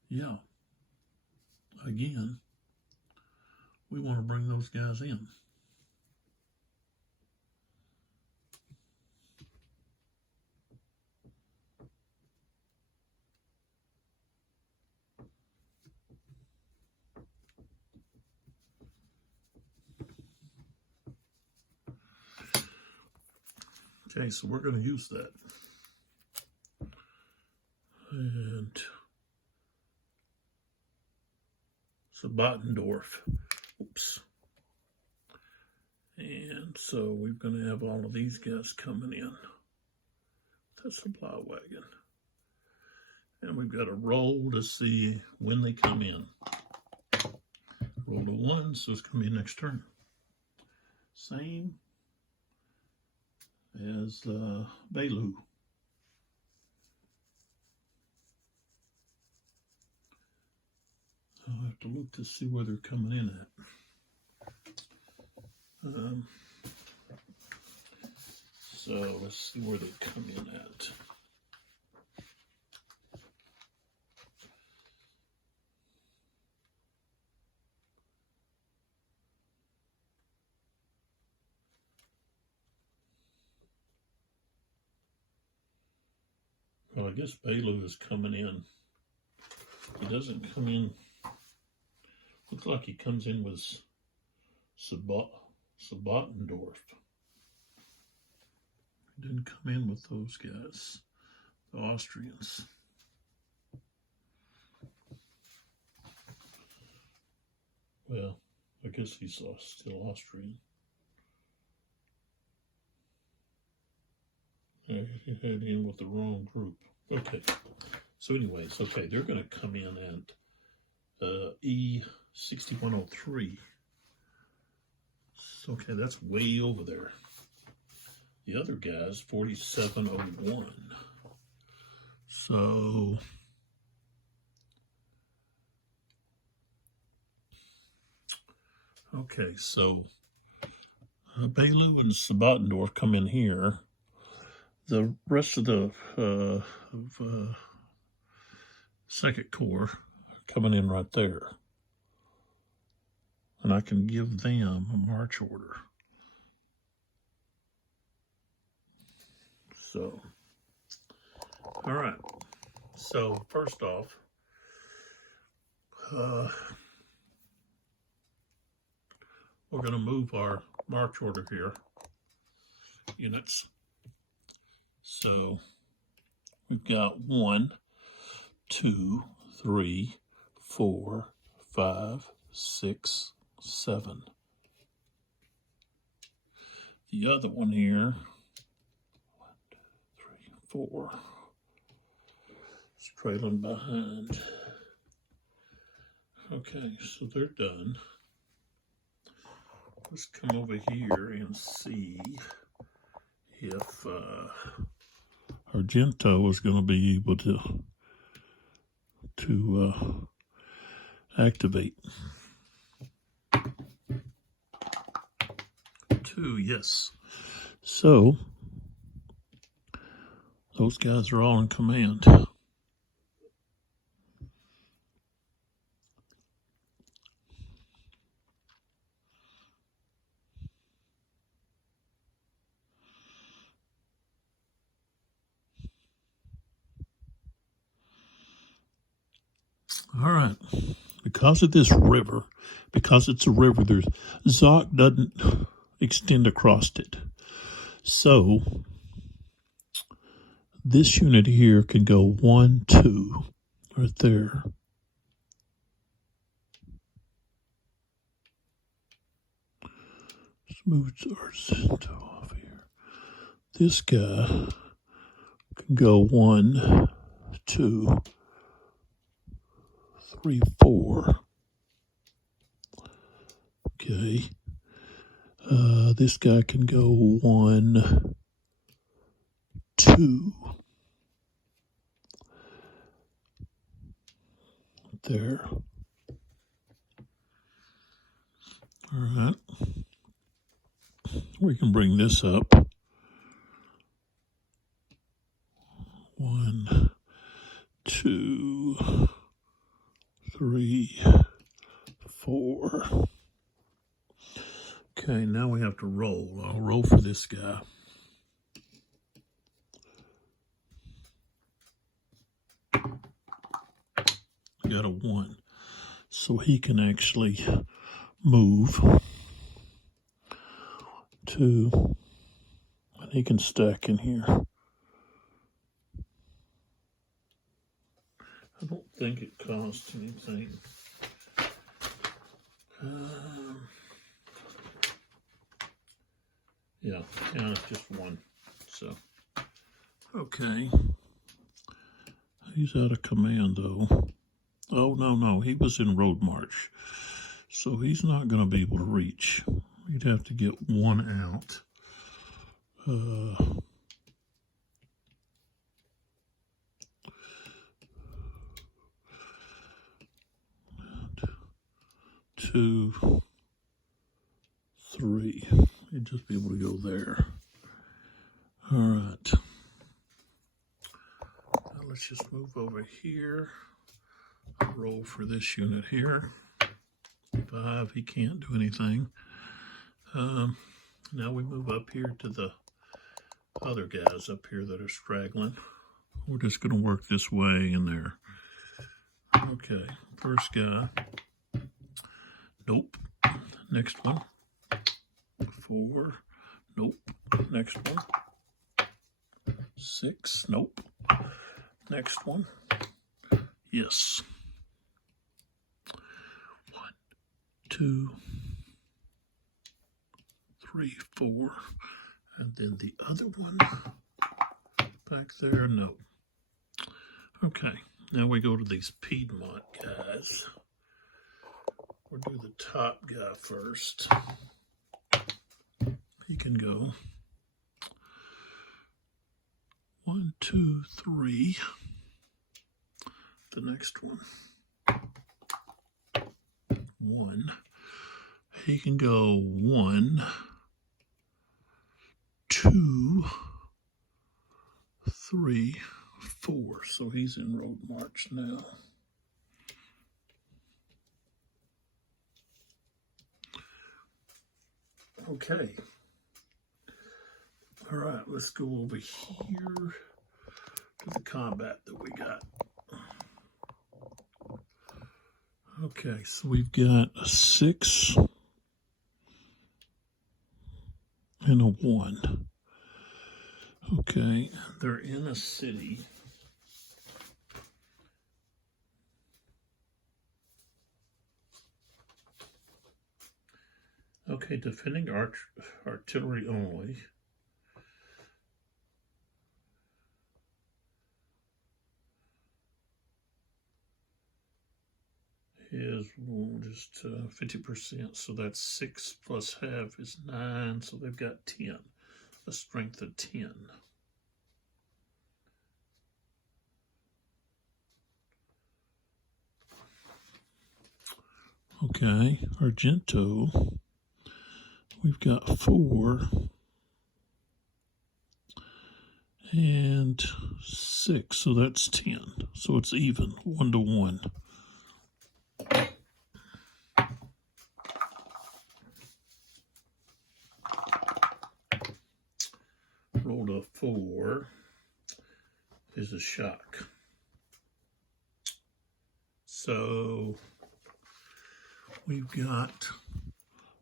Yeah. Again, we want to bring those guys in. Okay, so we're going to use that. And so Bottendorf. Oops. And so we're going to have all of these guys coming in. The supply wagon. And we've got a roll to see when they come in. Roll to 1, so it's going to be next turn. Same as Belu. I'll have to look to see where they're coming in at. So let's see where they come in at. Well, I guess Belu is coming in. He doesn't come in. Looks like he comes in with Sabottendorf. He didn't come in with those guys, the Austrians. Well, I guess he's still Austrian. I had in with the wrong group. Okay. So anyways, okay, they're going to come in at E6103. Okay, that's way over there. The other guy's 4701. So okay, so Bailu and Sabotendorf come in here. The rest of the Second Corps coming in right there. And I can give them a march order. So, all right. So, first off, we're going to move our march order here, units. So, we've got 1, 2, 3, 4, 5, 6, 7. The other one here, 1, 2, 3, 4, is trailing behind. Okay, so they're done. Let's come over here and see if Argento is going to be able to activate. 2, yes. So those guys are all in command. All right. Because of this river, because it's a river, Zoc doesn't extend across it. So this unit here can go 1, 2, right there. Let's move Argento off here. This guy can go 1, 2, 3, 4. Okay. This guy can go 1, 2. There. All right. We can bring this up. 1, 2, 3, 4. Okay, now we have to roll. I'll roll for this guy. Got a 1. So he can actually move 2, and he can stack in here. I don't think it costs anything. Yeah, it's just 1. So, okay. He's out of command, though. Oh, no, he was in road march. So he's not going to be able to reach. You'd have to get 1 out. 2, 3. You'd just be able to go there. All right. Now let's just move over here. Roll for this unit here. 5, he can't do anything. Now we move up here to the other guys up here that are straggling. We're just going to work this way in there. Okay, first guy. Nope. Next one. 4. Nope. Next one. 6. Nope. Next one. Yes. 1, 2, 3, 4. And then the other one. Back there, no. Okay, now we go to these Piedmont guys. We'll do the top guy first. He can go 1, 2, 3. The next one. 1. He can go 1, 2, 3, 4. So he's in road march now. Okay. All right, let's go over here to the combat that we got. Okay, so we've got a 6 and a 1. Okay, they're in a city. Okay, defending artillery only. Is just 50%, so that's 6 plus half is 9, so they've got 10, a strength of 10. Okay, Argento, we've got 4 and 6, so that's 10, so it's even, 1 to 1. Rolled a 4 is a shock. So we've got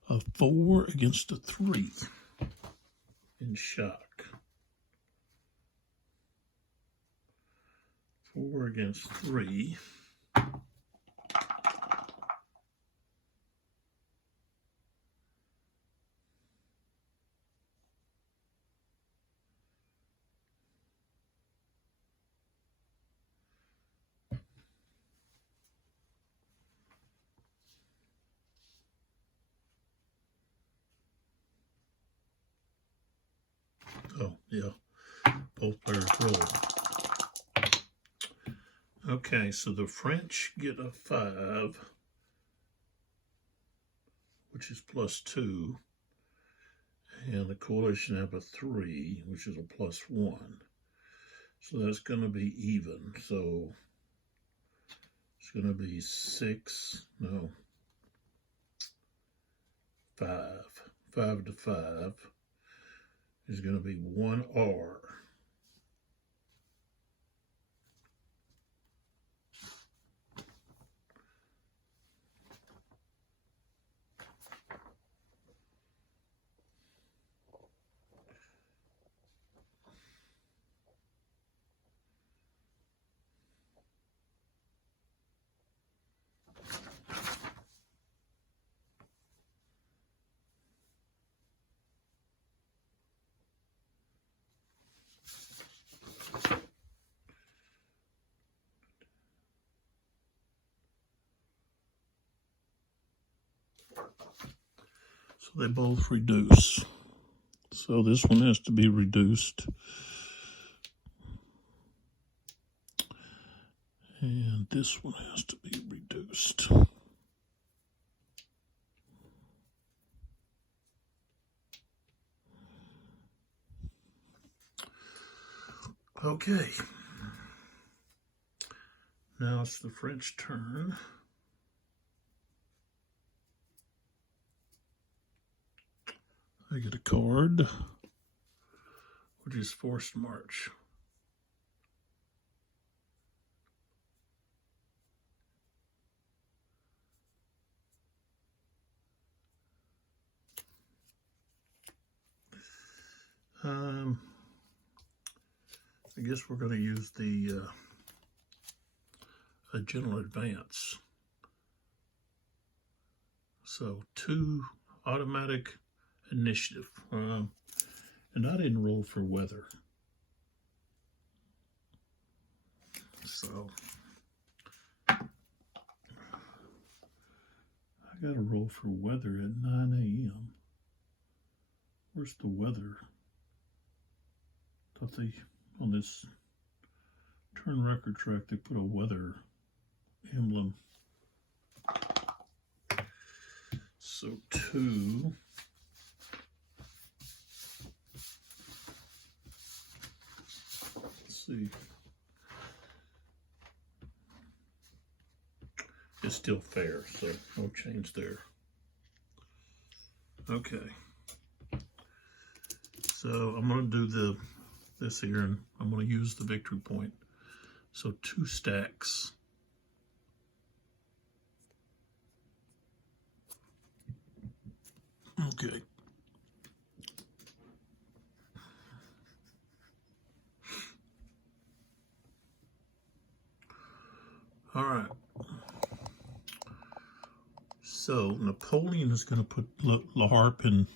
a 4 against a 3 in shock. 4 against 3. Oh, yeah, both players roll. Okay, so the French get a 5, which is +2, and the coalition have a 3, which is a +1. So that's going to be even. So it's going to be 5. 5 to 5 is going to be 1R. So they both reduce. So this one has to be reduced. And this one has to be reduced. Okay. Now it's the French turn. I get a card, which is forced march. I guess we're going to use the a gentle advance. So 2 automatic initiative. And I didn't roll for weather. So I got to roll for weather at 9 a.m. Where's the weather? Thought they, on this turn record track, they put a weather emblem. So 2. Let's see. It's still fair, so no change there. Okay. So I'm going to do this here, and I'm going to use the victory point. So 2 stacks. Okay. All right. So Napoleon is going to put LaHarpe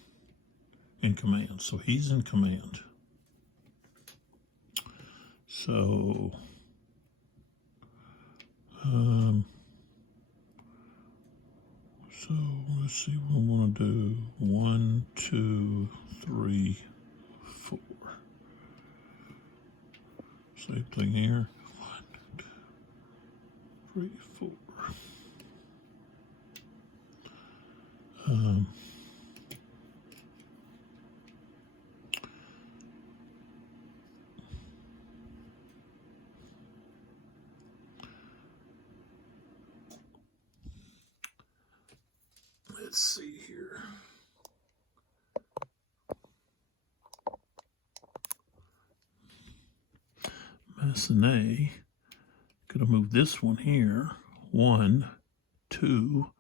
in command. So he's in command. So let's see what I want to do. 1, 2, 3, 4. Same thing here. 1, 2, 3, 4. Let's see here. Massenet, gonna move this one here. 1, 2,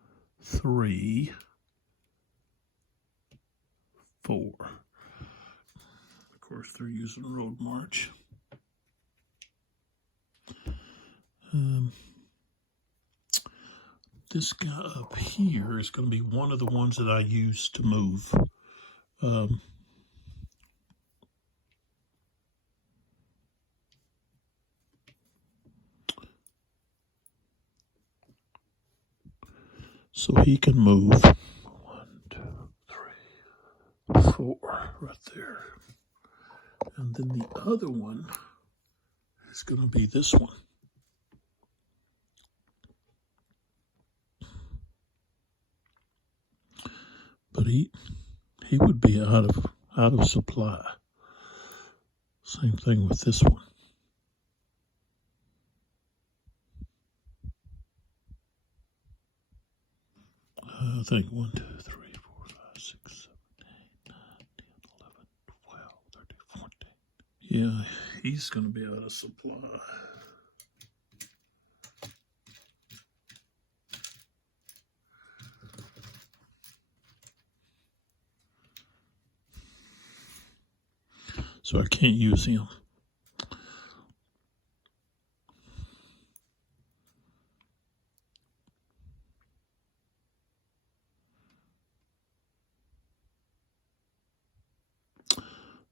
3, 4. Of course, they're using road march. This guy up here is going to be one of the ones that I use to move. So he can move 1, 2, 3, 4 right there. And then the other one is going to be this one. But he would be out of supply. Same thing with this one. I think 1, 2, 3, 4, 5, 6, 7, 8, 9, 10, 11, 12, 13, 14. Yeah, he's going to be out of supply. So I can't use him.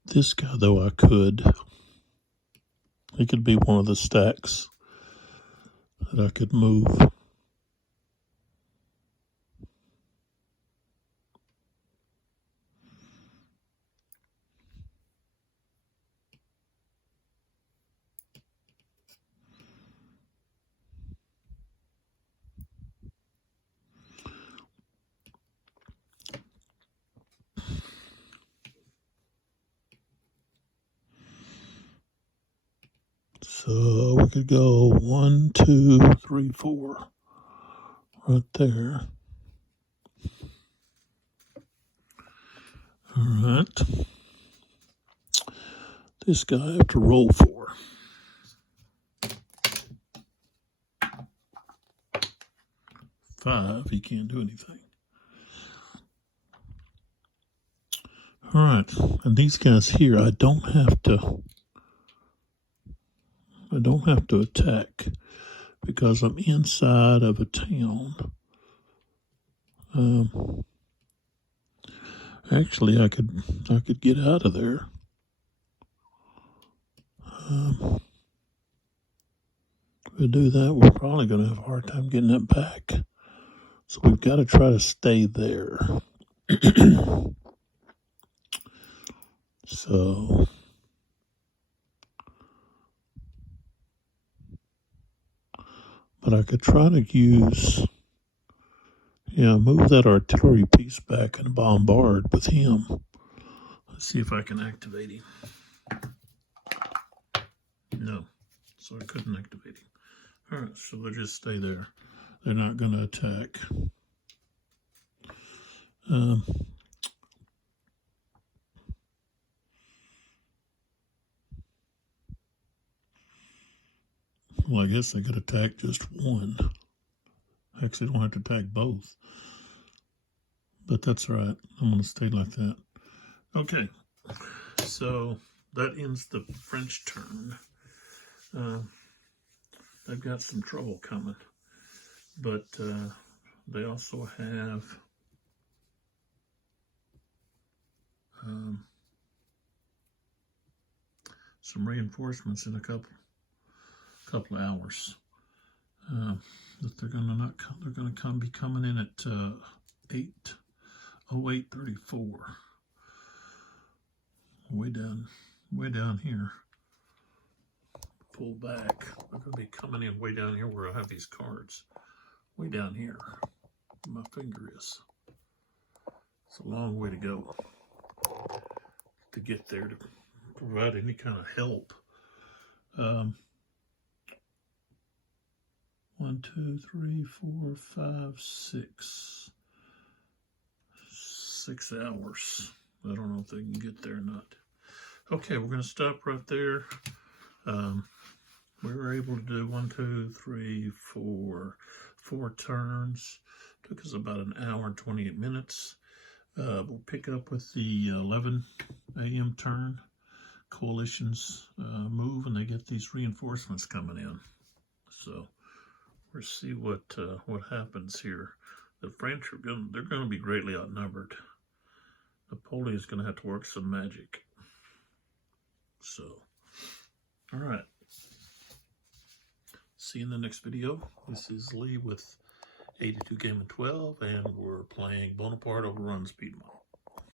This guy, though, I could. He could be one of the stacks that I could move. So we could go 1, 2, 3, 4 right there. All right. This guy I have to roll for. 5, he can't do anything. All right, and these guys here, I don't have to attack because I'm inside of a town. Actually, I could get out of there. If we do that, we're probably going to have a hard time getting it back. So we've got to try to stay there. So, but I could try to use, move that artillery piece back and bombard with him. Let's see if I can activate him. No, so I couldn't activate him. All right, so they'll just stay there. They're not going to attack. Well, I guess they could attack just one. Actually, they don't have to attack both. But that's all right. I'm going to stay like that. Okay, so that ends the French turn. They've got some trouble coming. But they also have some reinforcements in a couple of hours. That they're gonna be coming in at 8:34. Way down here. Pull back. They're gonna be coming in way down here where I have these cards. Way down here. Where my finger is. It's a long way to go to get there to provide any kind of help. 1, 2, 3, 4, 5, 6. 6 hours. I don't know if they can get there or not. Okay, we're going to stop right there. We were able to do 1, 2, 3, 4 turns. Took us about an hour and 28 minutes. We'll pick up with the 11 a.m. turn. Coalitions move and they get these reinforcements coming in. So we'll see what happens here. The French they're going to be greatly outnumbered. Napoleon's going to have to work some magic. So, all right. See you in the next video. This is Lee with 82 Game and 12, and we're playing Bonaparte Overruns Piedmont.